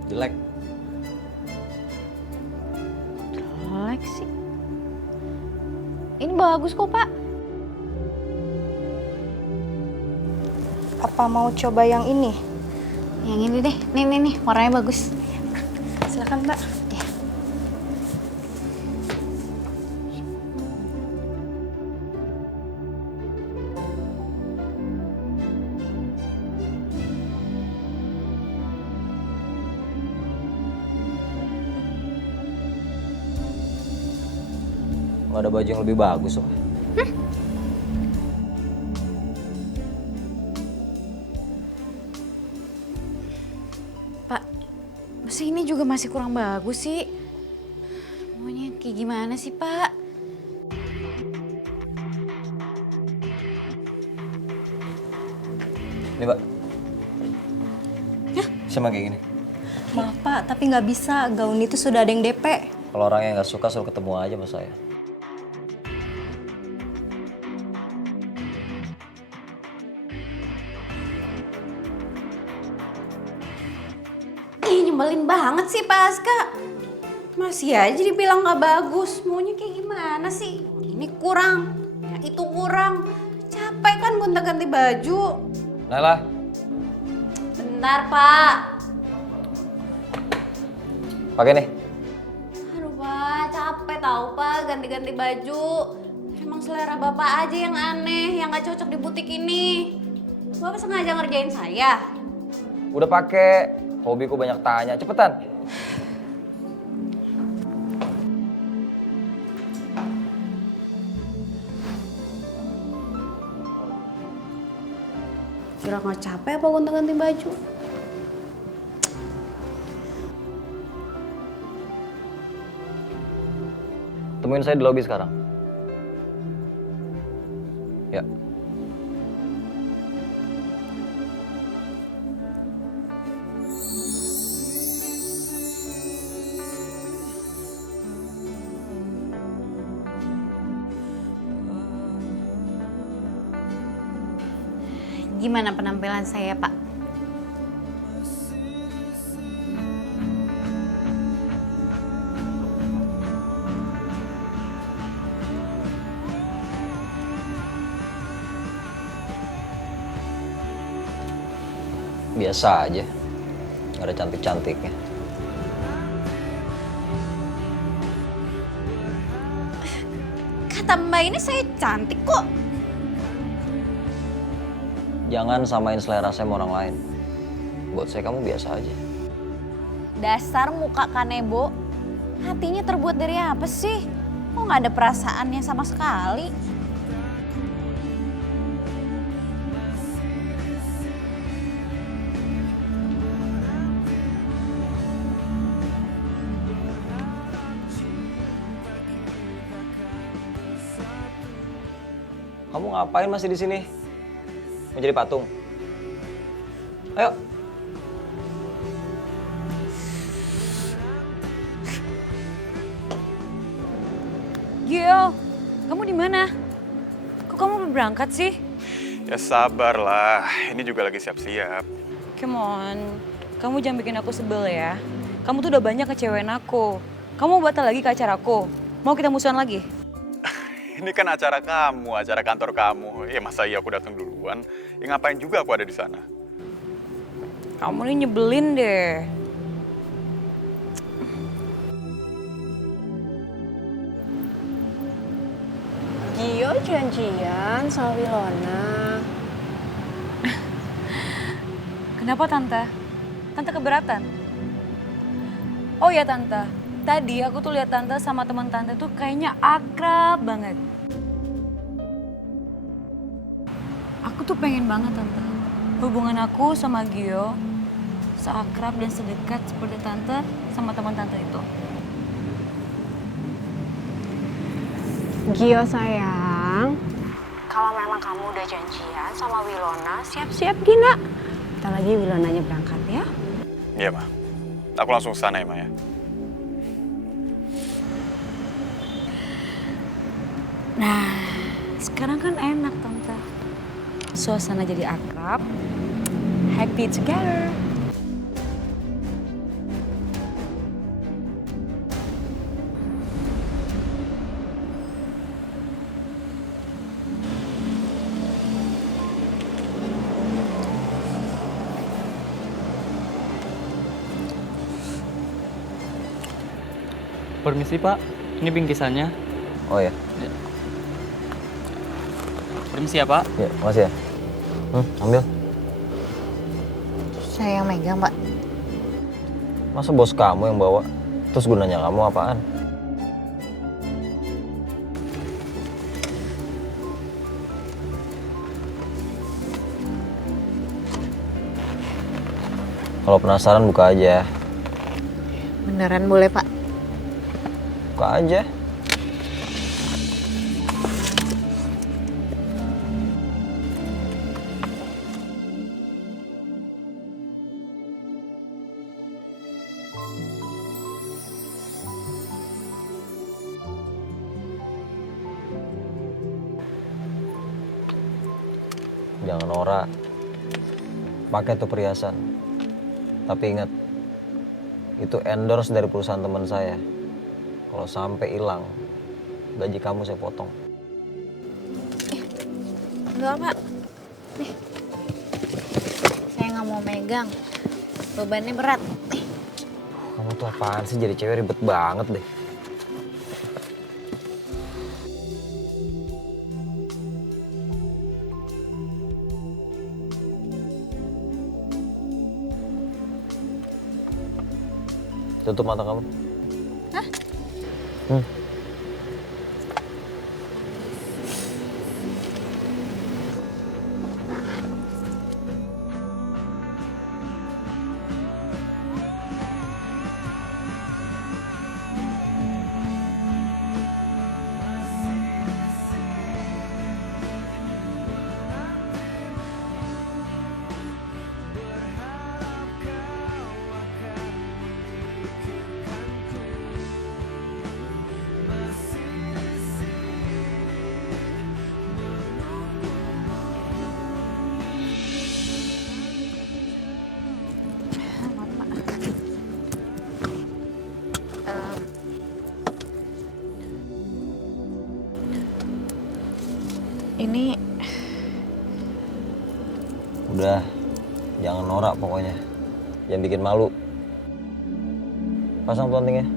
Jelek. Jelek sih. Ini bagus kok, Pak. Apa mau coba yang ini? Yang ini deh. Nih, warnanya bagus. Silakan, Mbak. Ya. Nggak ada baju yang lebih bagus, kok. Pak, masa ini juga masih kurang bagus sih? Maunya kayak gimana sih, Pak? Ini, Mbak. Sama kayak gini. Maaf, Pak, tapi nggak bisa. Gaun itu sudah ada yang DP. Kalau orang yang nggak suka suruh ketemu aja sama saya. Ih, nyebelin banget sih, Pak Aska. Masih aja dibilang nggak bagus. Maunya kayak gimana sih? Ini kurang, ya itu kurang. Capek kan gonta-ganti baju. Naila, Bentar, Pak. pakai nih. Aduh, Pak, capek tahu, Pak, ganti-ganti baju. Emang selera Bapak aja yang aneh, yang nggak cocok di butik ini. Bapak sengaja ngerjain saya. Udah pakai. Hobiku banyak tanya. Cepetan. Kira nggak capek apa gonta-ganti baju? Temuin saya di lobi sekarang. Ya. Gimana penampilan saya, Pak? Biasa aja. Nggak ada cantik-cantiknya. Kata Mbak ini saya cantik kok. Jangan samain selera saya sama orang lain. Buat saya kamu biasa aja. Dasar muka kanebo. Hatinya terbuat dari apa sih? Kok nggak ada perasaannya sama sekali? Kamu ngapain masih di sini? Mau jadi patung? Ayo. Gio, kamu di mana? Kok kamu belum berangkat sih? Ya sabarlah, ini juga lagi siap-siap. Come on, kamu jangan bikin aku sebel ya. Kamu tuh udah banyak ngecewain aku. Kamu batal lagi ke acaraku. Mau kita musuhan lagi? Ini kan acara kamu, acara kantor kamu. Ya masa iya aku datang duluan? Ya ngapain juga aku ada di sana? Kamu nih nyebelin deh. Gio janjian sama Wilona. Kenapa Tante? Tante keberatan? Oh ya Tante, tadi aku tuh lihat Tante sama teman Tante tuh kayaknya akrab banget. Aku tuh pengen banget Tante, hubungan aku sama Gio seakrab dan sedekat seperti Tante sama teman Tante itu. Gio sayang, kalau memang kamu udah janjian sama Wilona, siap-siap Gina. Bentar lagi Wilonanya berangkat ya. Iya, Ma. Aku langsung ke sana ya, Ma ya. Nah, sekarang kan enak Tante. Suasana jadi akrab, happy together. Permisi Pak, ini bingkisannya. Oh ya. Permisi ya Pak. Ya, makasih ya. Ambil. Saya yang megang, Pak. Masa bos kamu yang bawa? Terus gunanya kamu apaan? Kalau penasaran buka aja. Beneran boleh, Pak? Buka aja. Jangan norak. Pakai tuh perhiasan. Tapi ingat, itu endorse dari perusahaan teman saya. Kalau sampai hilang, gaji kamu saya potong. Enggak, Pak. Nih. Saya nggak mau megang. Bebannya berat. Kamu tuh apaan sih, jadi cewek ribet banget deh. Tutup mata kamu. Hah? Ini Udah, jangan norak pokoknya. Jangan bikin malu. Pasang pelontingnya.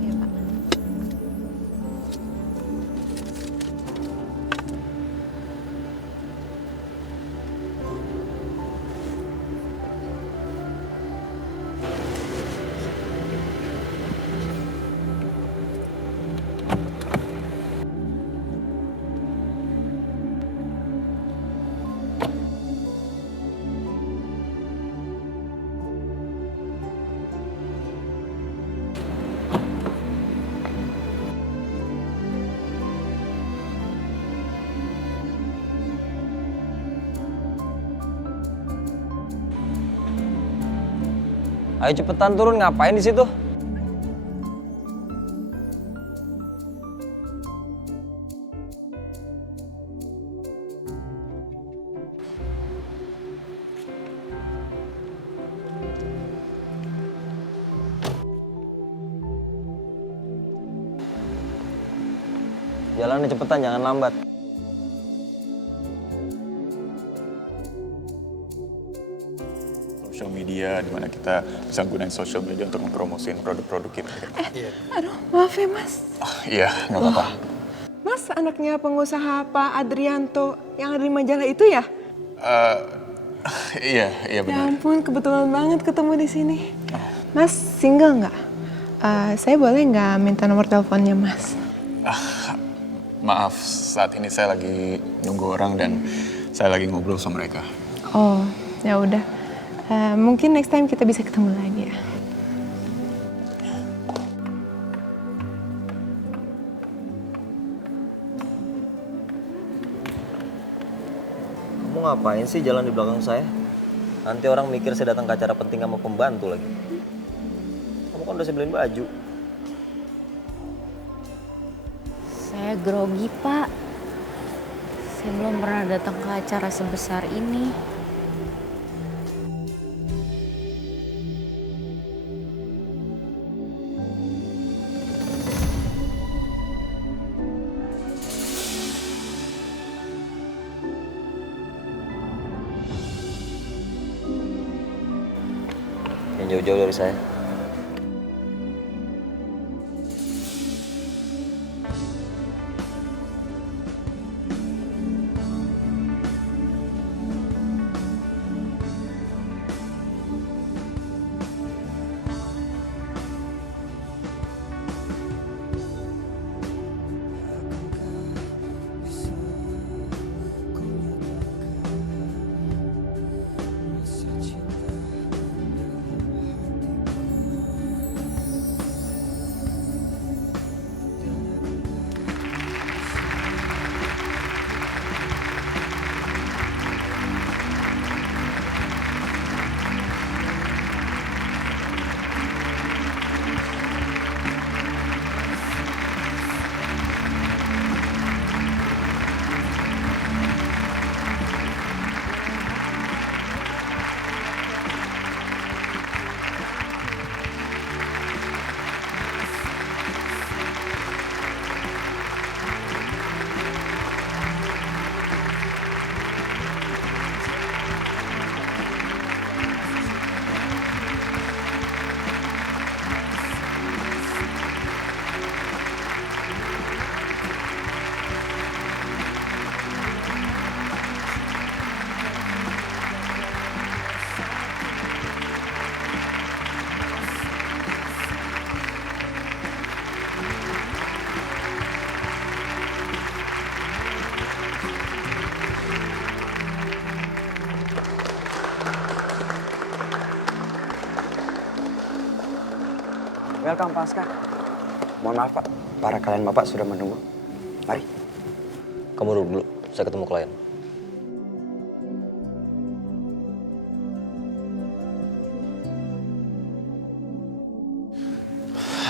iya, Pak. Ayo cepetan turun, ngapain di situ? Jalannya cepetan, jangan lambat. Social media, di mana kita bisa gunain social media untuk mempromosiin produk-produk kita. Aduh, maaf ya Mas. Iya, nggak apa-apa. Mas anaknya pengusaha Pak Adrianto yang ada di majalah itu ya? Iya Ya benar. ampun, kebetulan banget ketemu di sini. Mas single nggak? Saya boleh nggak minta nomor teleponnya Mas? Maaf, saat ini saya lagi nunggu orang dan saya lagi ngobrol sama mereka. Oh, ya udah. Mungkin next time kita bisa ketemu lagi ya. Kamu ngapain sih jalan di belakang saya? Nanti orang mikir saya datang ke acara penting sama pembantu lagi. Kamu kan udah saya beliin baju. Saya grogi, Pak. Saya belum pernah datang ke acara sebesar ini. Yang jauh-jauh dari saya. Welcome Pak Askar. Mohon maaf Pak, para klien Bapak sudah menunggu. Mari. Kamu duduk dulu, saya ketemu klien.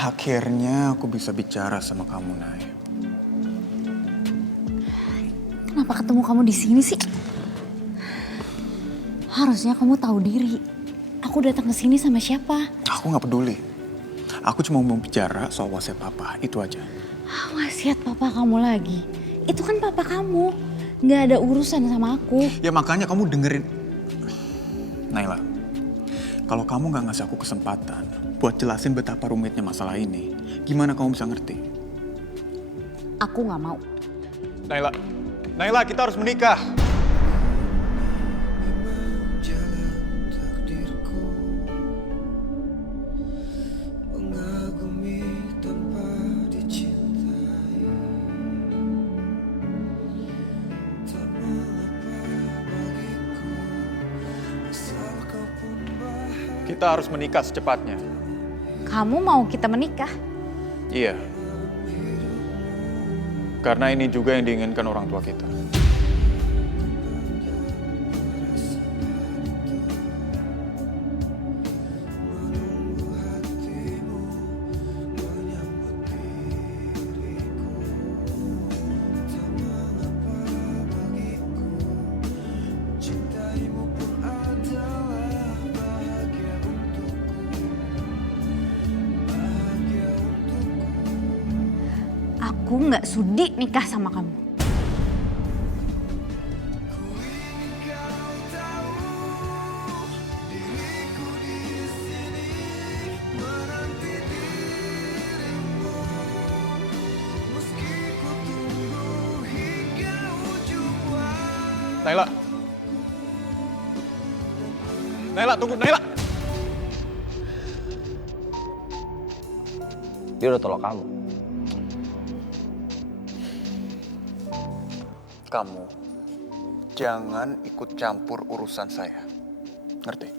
Akhirnya aku bisa bicara sama kamu, Nay. Kenapa ketemu kamu di sini sih? Harusnya kamu tahu diri. Aku datang ke sini sama siapa? Aku nggak peduli. Aku cuma mau bicara soal wasiat papa, itu aja. Wasiat papa kamu lagi? Itu kan papa kamu. Nggak ada urusan sama aku. Ya makanya kamu dengerin. Naila, kalau kamu nggak ngasih aku kesempatan buat jelasin betapa rumitnya masalah ini, gimana kamu bisa ngerti? Aku nggak mau. Naila, kita harus menikah. Kita harus menikah secepatnya. Kamu mau kita menikah? Iya. Karena ini juga yang diinginkan orang tua kita. Aku nggak sudi nikah sama kamu. Naila. Naila, tunggu, Naila. Dia udah tolak kamu. Kamu jangan ikut campur urusan saya. Ngerti?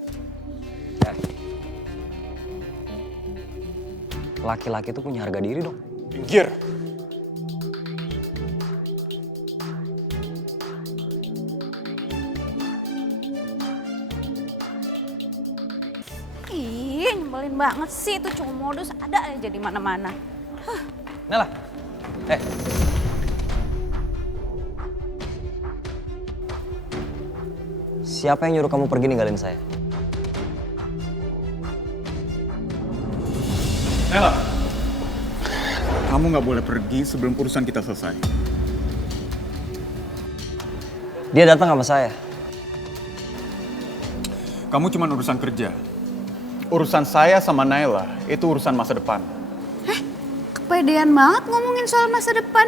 Laki-laki itu punya harga diri dong. Pinggir. Ih, nyebelin banget sih itu cowok modus ada aja di mana-mana. Nela. Siapa yang nyuruh kamu pergi ninggalin saya? Nela. Kamu nggak boleh pergi sebelum urusan kita selesai. Dia datang sama saya. Kamu cuma urusan kerja. Urusan saya sama Naila itu urusan masa depan. Kepedean banget ngomongin soal masa depan.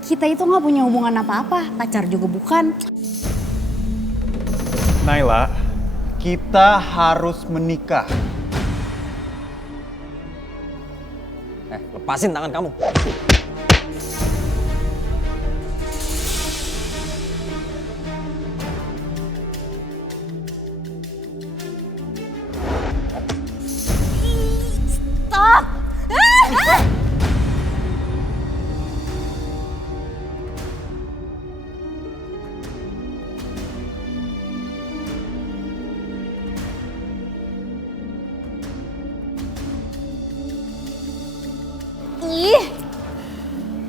Kita itu nggak punya hubungan apa-apa, pacar juga bukan. Naila, kita harus menikah. Lepasin tangan kamu. Stop! Ih,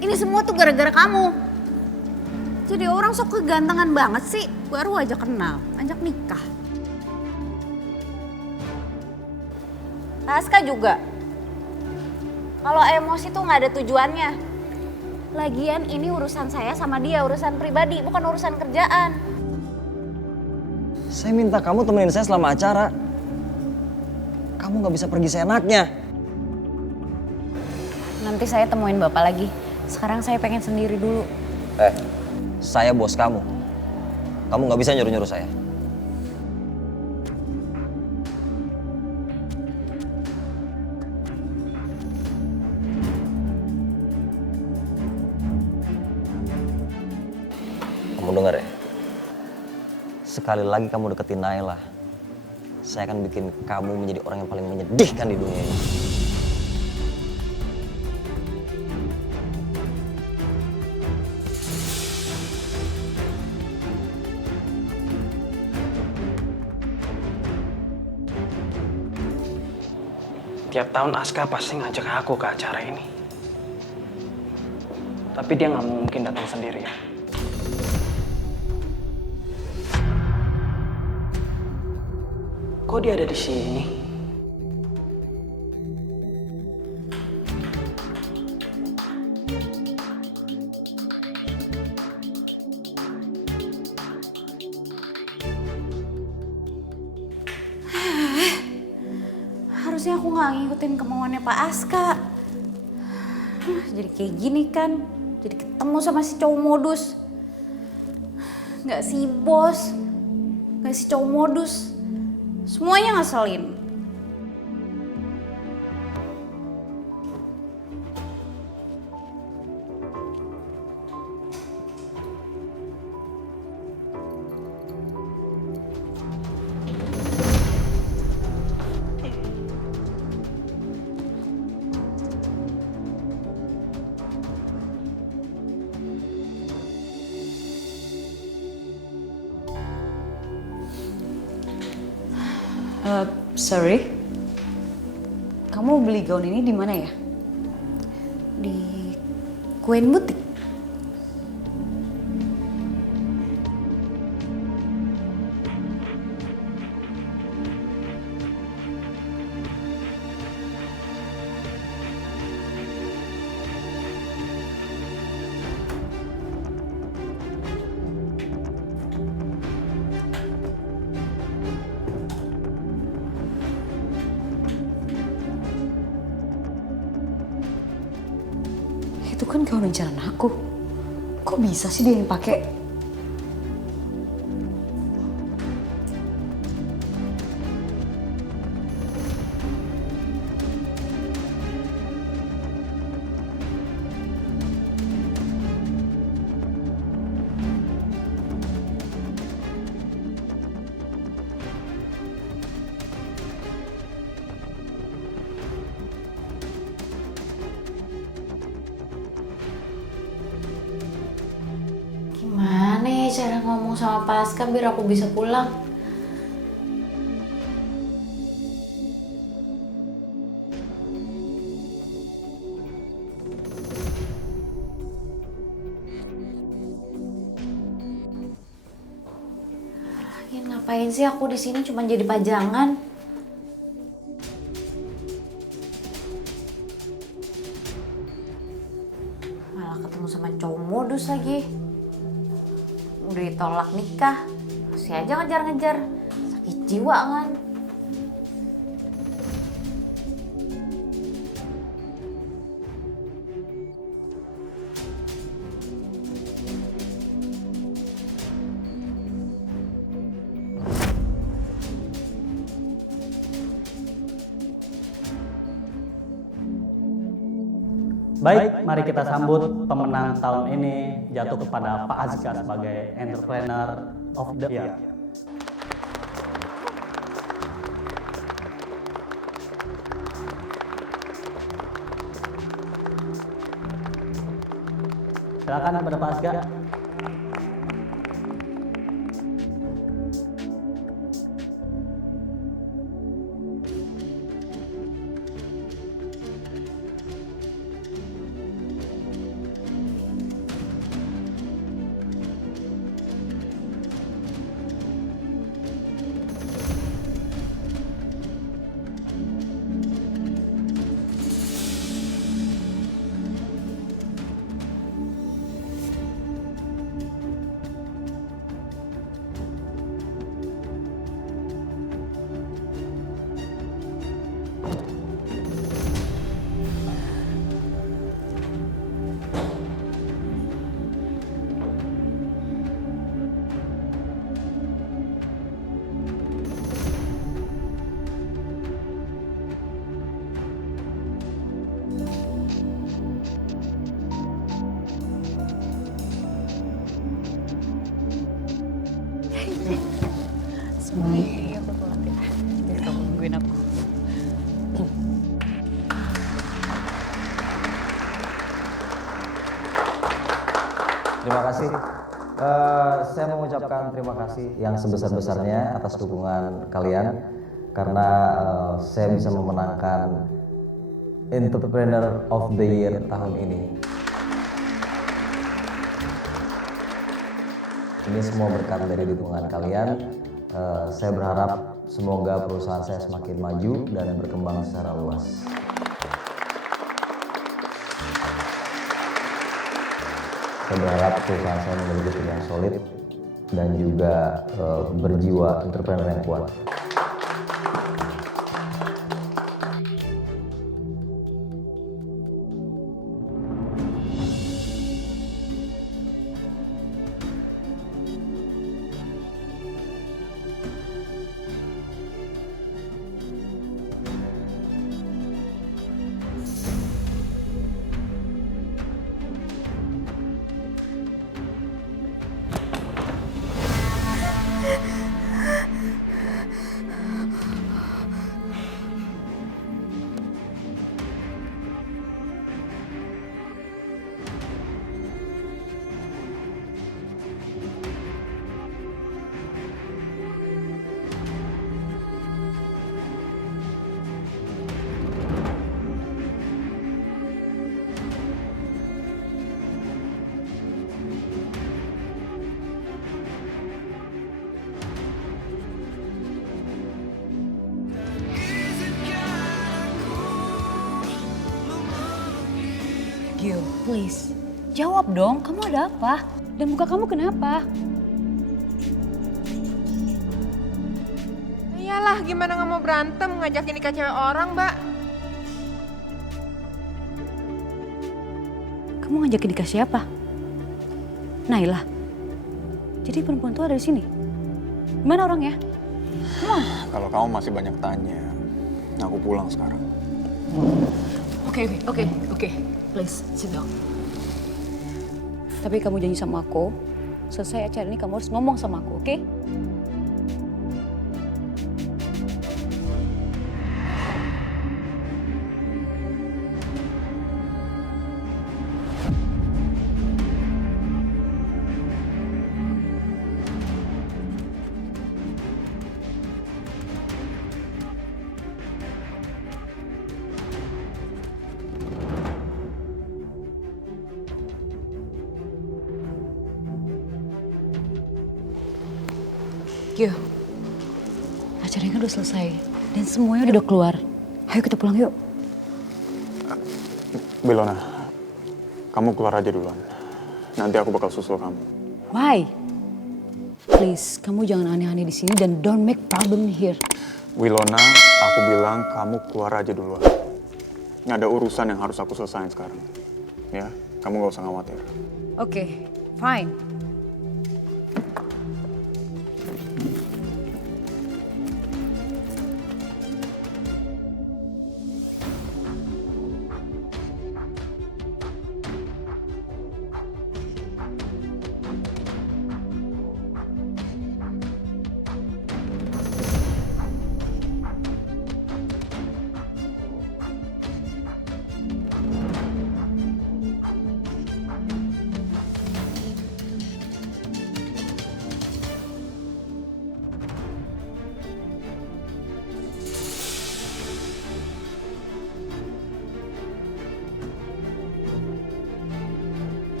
ini semua tuh gara-gara kamu. Jadi orang sok kegantengan banget sih, baru aja kenal, ajak nikah. Aska juga. Kalau emosi tuh nggak ada tujuannya. Lagian ini urusan saya sama dia, urusan pribadi, bukan urusan kerjaan. Saya minta kamu temenin saya selama acara. Kamu nggak bisa pergi seenaknya. Nanti saya temuin Bapak lagi. Sekarang saya pengen sendiri dulu. Saya bos kamu. Kamu nggak bisa nyuruh-nyuruh saya. Kamu dengar ya? Sekali lagi kamu deketin Naila, saya akan bikin kamu menjadi orang yang paling menyedihkan di dunia ini. Tiap tahun Aska pasti ngajak aku ke acara ini. Tapi dia nggak mungkin datang sendirian. Kok dia ada di sini? Harusnya aku nggak ngikutin kemauannya Pak Aska. Jadi kayak gini kan, jadi ketemu sama si cowok modus. Nggak si bos, nggak si cowok modus. Semuanya ngeselin. Sorry, kamu beli gaun ini di mana ya? Di Queen Boutique. Itu kan gaun incaran aku. Kok bisa sih dia yang pakai? ketemu sama Pasca biar aku bisa pulang. Lagian ngapain sih aku di sini cuma jadi pajangan? Malah ketemu sama cowok modus lagi. Udah ditolak nikah, masih aja ngejar-ngejar. Sakit jiwa kan? Baik, mari kita sambut pemenang tahun ini jatuh kepada Pak Azka sebagai Entrepreneur of the Year. Silakan kepada Pak Azka. Semuanya aku telat ya. Biar kamu nungguin aku. Terima kasih. Saya mengucapkan terima kasih yang sebesar-besarnya atas dukungan kalian karena saya bisa memenangkan Entrepreneur of the Year tahun ini. Ini semua berkat dari dukungan kalian. Saya berharap semoga perusahaan saya semakin maju dan berkembang secara luas. Saya berharap perusahaan saya memiliki tim yang solid dan juga berjiwa entrepreneur yang kuat. Gio, please. Jawab dong, kamu ada apa? Dan muka kamu kenapa? Iyalah, gimana nggak mau berantem ngajakin nikah cewek orang, Mbak? Kamu ngajakin nikah siapa? Naila. Jadi perempuan itu ada di sini. Gimana orangnya? Kalau kamu masih banyak tanya, aku pulang sekarang. Oke. Please, sit down. Tapi kamu janji sama aku, selesai acara ini kamu harus ngomong sama aku, oke? Gio, acaranya kan udah selesai dan semuanya udah keluar. Ayo kita pulang yuk. Wilona, kamu keluar aja duluan. Nanti aku bakal susul kamu. Why? Please, kamu jangan aneh-aneh di sini dan don't make problem here. Wilona, aku bilang kamu keluar aja duluan. Ada urusan yang harus aku selesain sekarang. Ya, kamu gak usah khawatir. Oke, fine.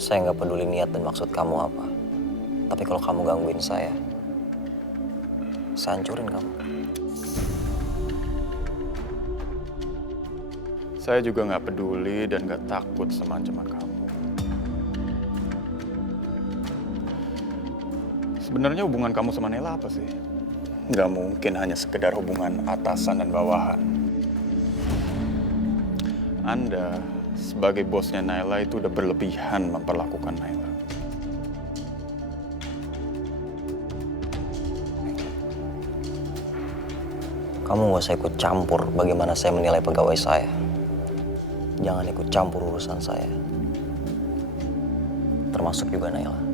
Saya nggak peduli niat dan maksud kamu apa. Tapi kalau kamu gangguin saya hancurin kamu. Saya juga nggak peduli dan nggak takut sama ancaman kamu. Sebenarnya hubungan kamu sama Nela apa sih? Nggak mungkin hanya sekedar hubungan atasan dan bawahan. Anda sebagai bosnya Naila itu udah berlebihan memperlakukan Naila. Kamu gak usah ikut campur bagaimana saya menilai pegawai saya. Jangan ikut campur urusan saya. Termasuk juga Naila.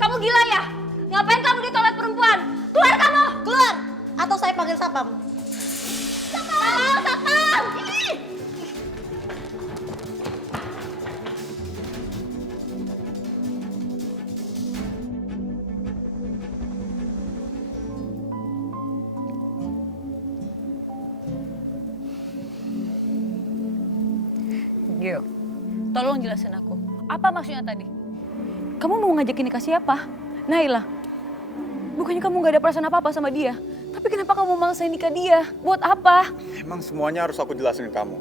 Kamu gila ya? Ngapain kamu di toilet perempuan? Keluar kamu! Keluar! Atau saya panggil satpam. Satpam! Satpam! Gio, tolong jelasin aku. Apa maksudnya tadi? Kamu mau ngajakin nikah siapa? Naila. Bukannya kamu gak ada perasaan apa-apa sama dia. Tapi kenapa kamu maksain nikah dia? Buat apa? Emang semuanya harus aku jelasin ke kamu.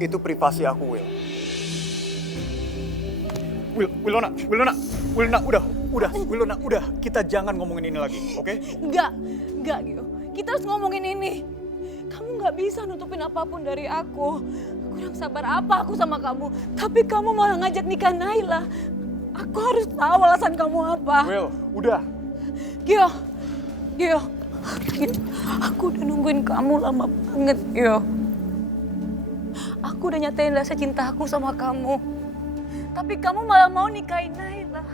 Itu privasi aku, Wilona, udah. Kita jangan ngomongin ini lagi, oke? Enggak, Gio. Kita harus ngomongin ini. Kamu gak bisa nutupin apapun dari aku. Kurang sabar apa aku sama kamu. Tapi kamu malah ngajak nikah Naila. Aku harus tahu alasan kamu apa. Will, udah. Gio. Aku udah nungguin kamu lama banget, Gio. Aku udah nyatain rasa cinta aku sama kamu. Tapi kamu malah mau nikahin Naila.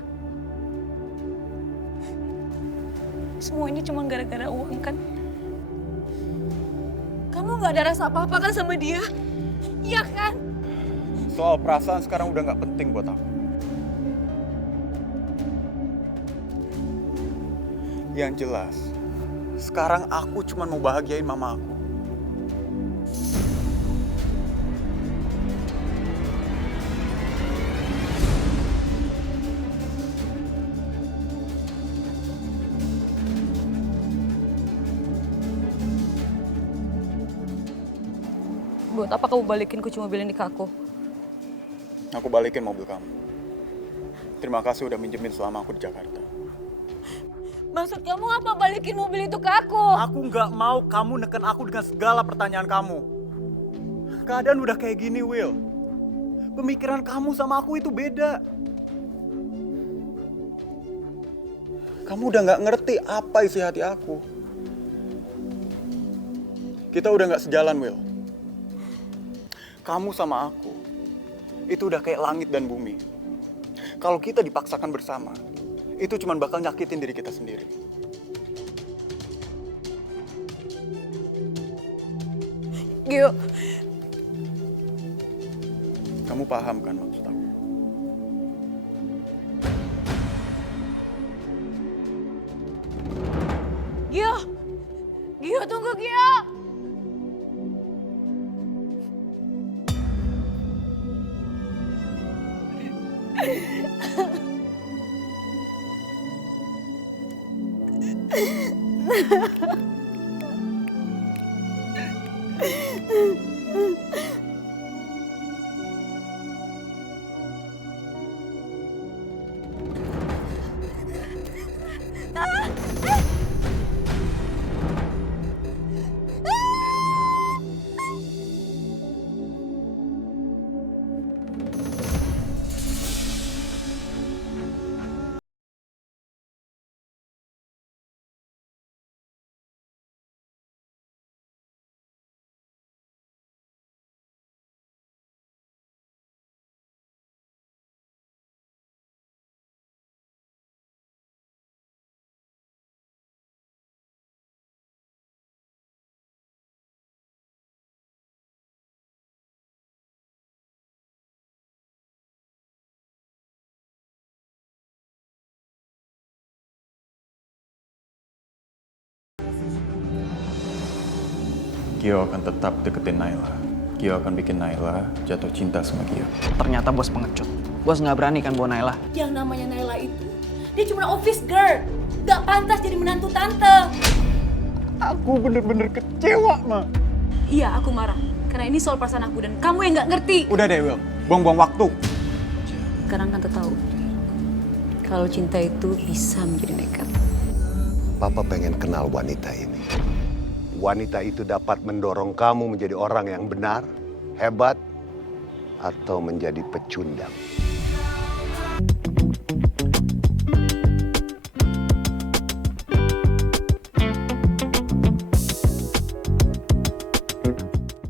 Semua ini cuma gara-gara uang kan? Kamu gak ada rasa apa-apa kan sama dia? Iya kan? Soal perasaan sekarang udah gak penting buat aku. Yang jelas, sekarang aku cuma mau bahagiain mama aku. Buat apa kamu balikin kunci mobil ini ke aku? Aku balikin mobil kamu. Terima kasih udah minjemin selama aku di Jakarta. Maksud kamu apa balikin mobil itu ke aku? Aku nggak mau kamu neken aku dengan segala pertanyaan kamu. Keadaan udah kayak gini, Will. Pemikiran kamu sama aku itu beda. Kamu udah nggak ngerti apa isi hati aku. Kita udah nggak sejalan, Will. Kamu sama aku, itu udah kayak langit dan bumi. Kalau kita dipaksakan bersama, itu cuma bakal nyakitin diri kita sendiri. Gio. Kamu paham kan maksud aku? Gio! Gio, tunggu Gio! Gio akan tetap deketin Naila. Gio akan bikin Naila jatuh cinta sama Gio. Ternyata bos pengecut. Bos nggak berani kan bawa Naila. Yang namanya Naila itu, dia cuma office girl. Gak pantas jadi menantu tante. Aku bener-bener kecewa, Ma. Iya, aku marah. Karena ini soal perasaan aku dan kamu yang gak ngerti. Udah deh, Will. Buang-buang waktu. Sekarang tante tahu kalau cinta itu bisa menjadi nekat. Papa pengen kenal wanita ini. Wanita itu dapat mendorong kamu menjadi orang yang benar, hebat, atau menjadi pecundang.